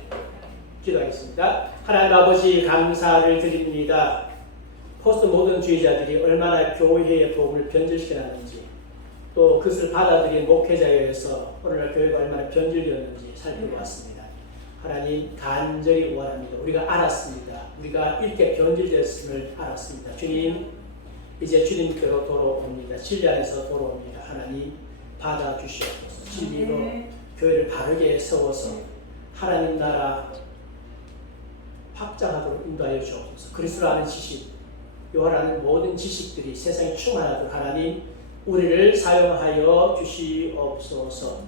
기도하겠습니다. 하나님 아버지 감사를 드립니다. 포스트 모던주의자들이 얼마나 교회의 복음을 변질시켜놨는지 또 그것을 받아들인 목회자에 의해서 오늘날 교회가 얼마나 변질되었는지 살펴보았습니다. 하나님 간절히 원합니다. 우리가 알았습니다. 우리가 이렇게 변질되었음을 알았습니다. 주님 이제 주님께로 돌아옵니다. 진리 안에서 돌아옵니다. 하나님 받아주시옵소서. 진리로 교회를 바르게 세워서 하나님 나라 확장하도록 인도하여 주옵소서. 그리스도를 아는 지식, 요한하는 모든 지식들이 세상에 충만하도록 하나님 우리를 사용하여 주시옵소서.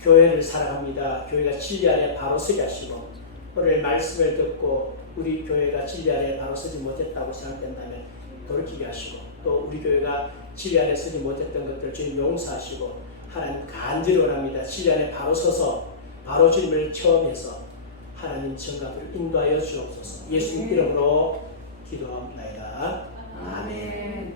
교회를 사랑합니다. 교회가 진리 안에 바로 서게 하시고 오늘 말씀을 듣고 우리 교회가 진리 안에 바로 서지 못했다고 생각된다면 돌이키게 하시고 또 우리 교회가 진리 안에 서지 못했던 것들 주님 용서하시고 하나님 간절히 원합니다. 진리 안에 바로 서서 바로 주님을 체험해서 하나님 정답을 인도하여 주옵소서. 예수님 이름으로 기도합니다. 아멘.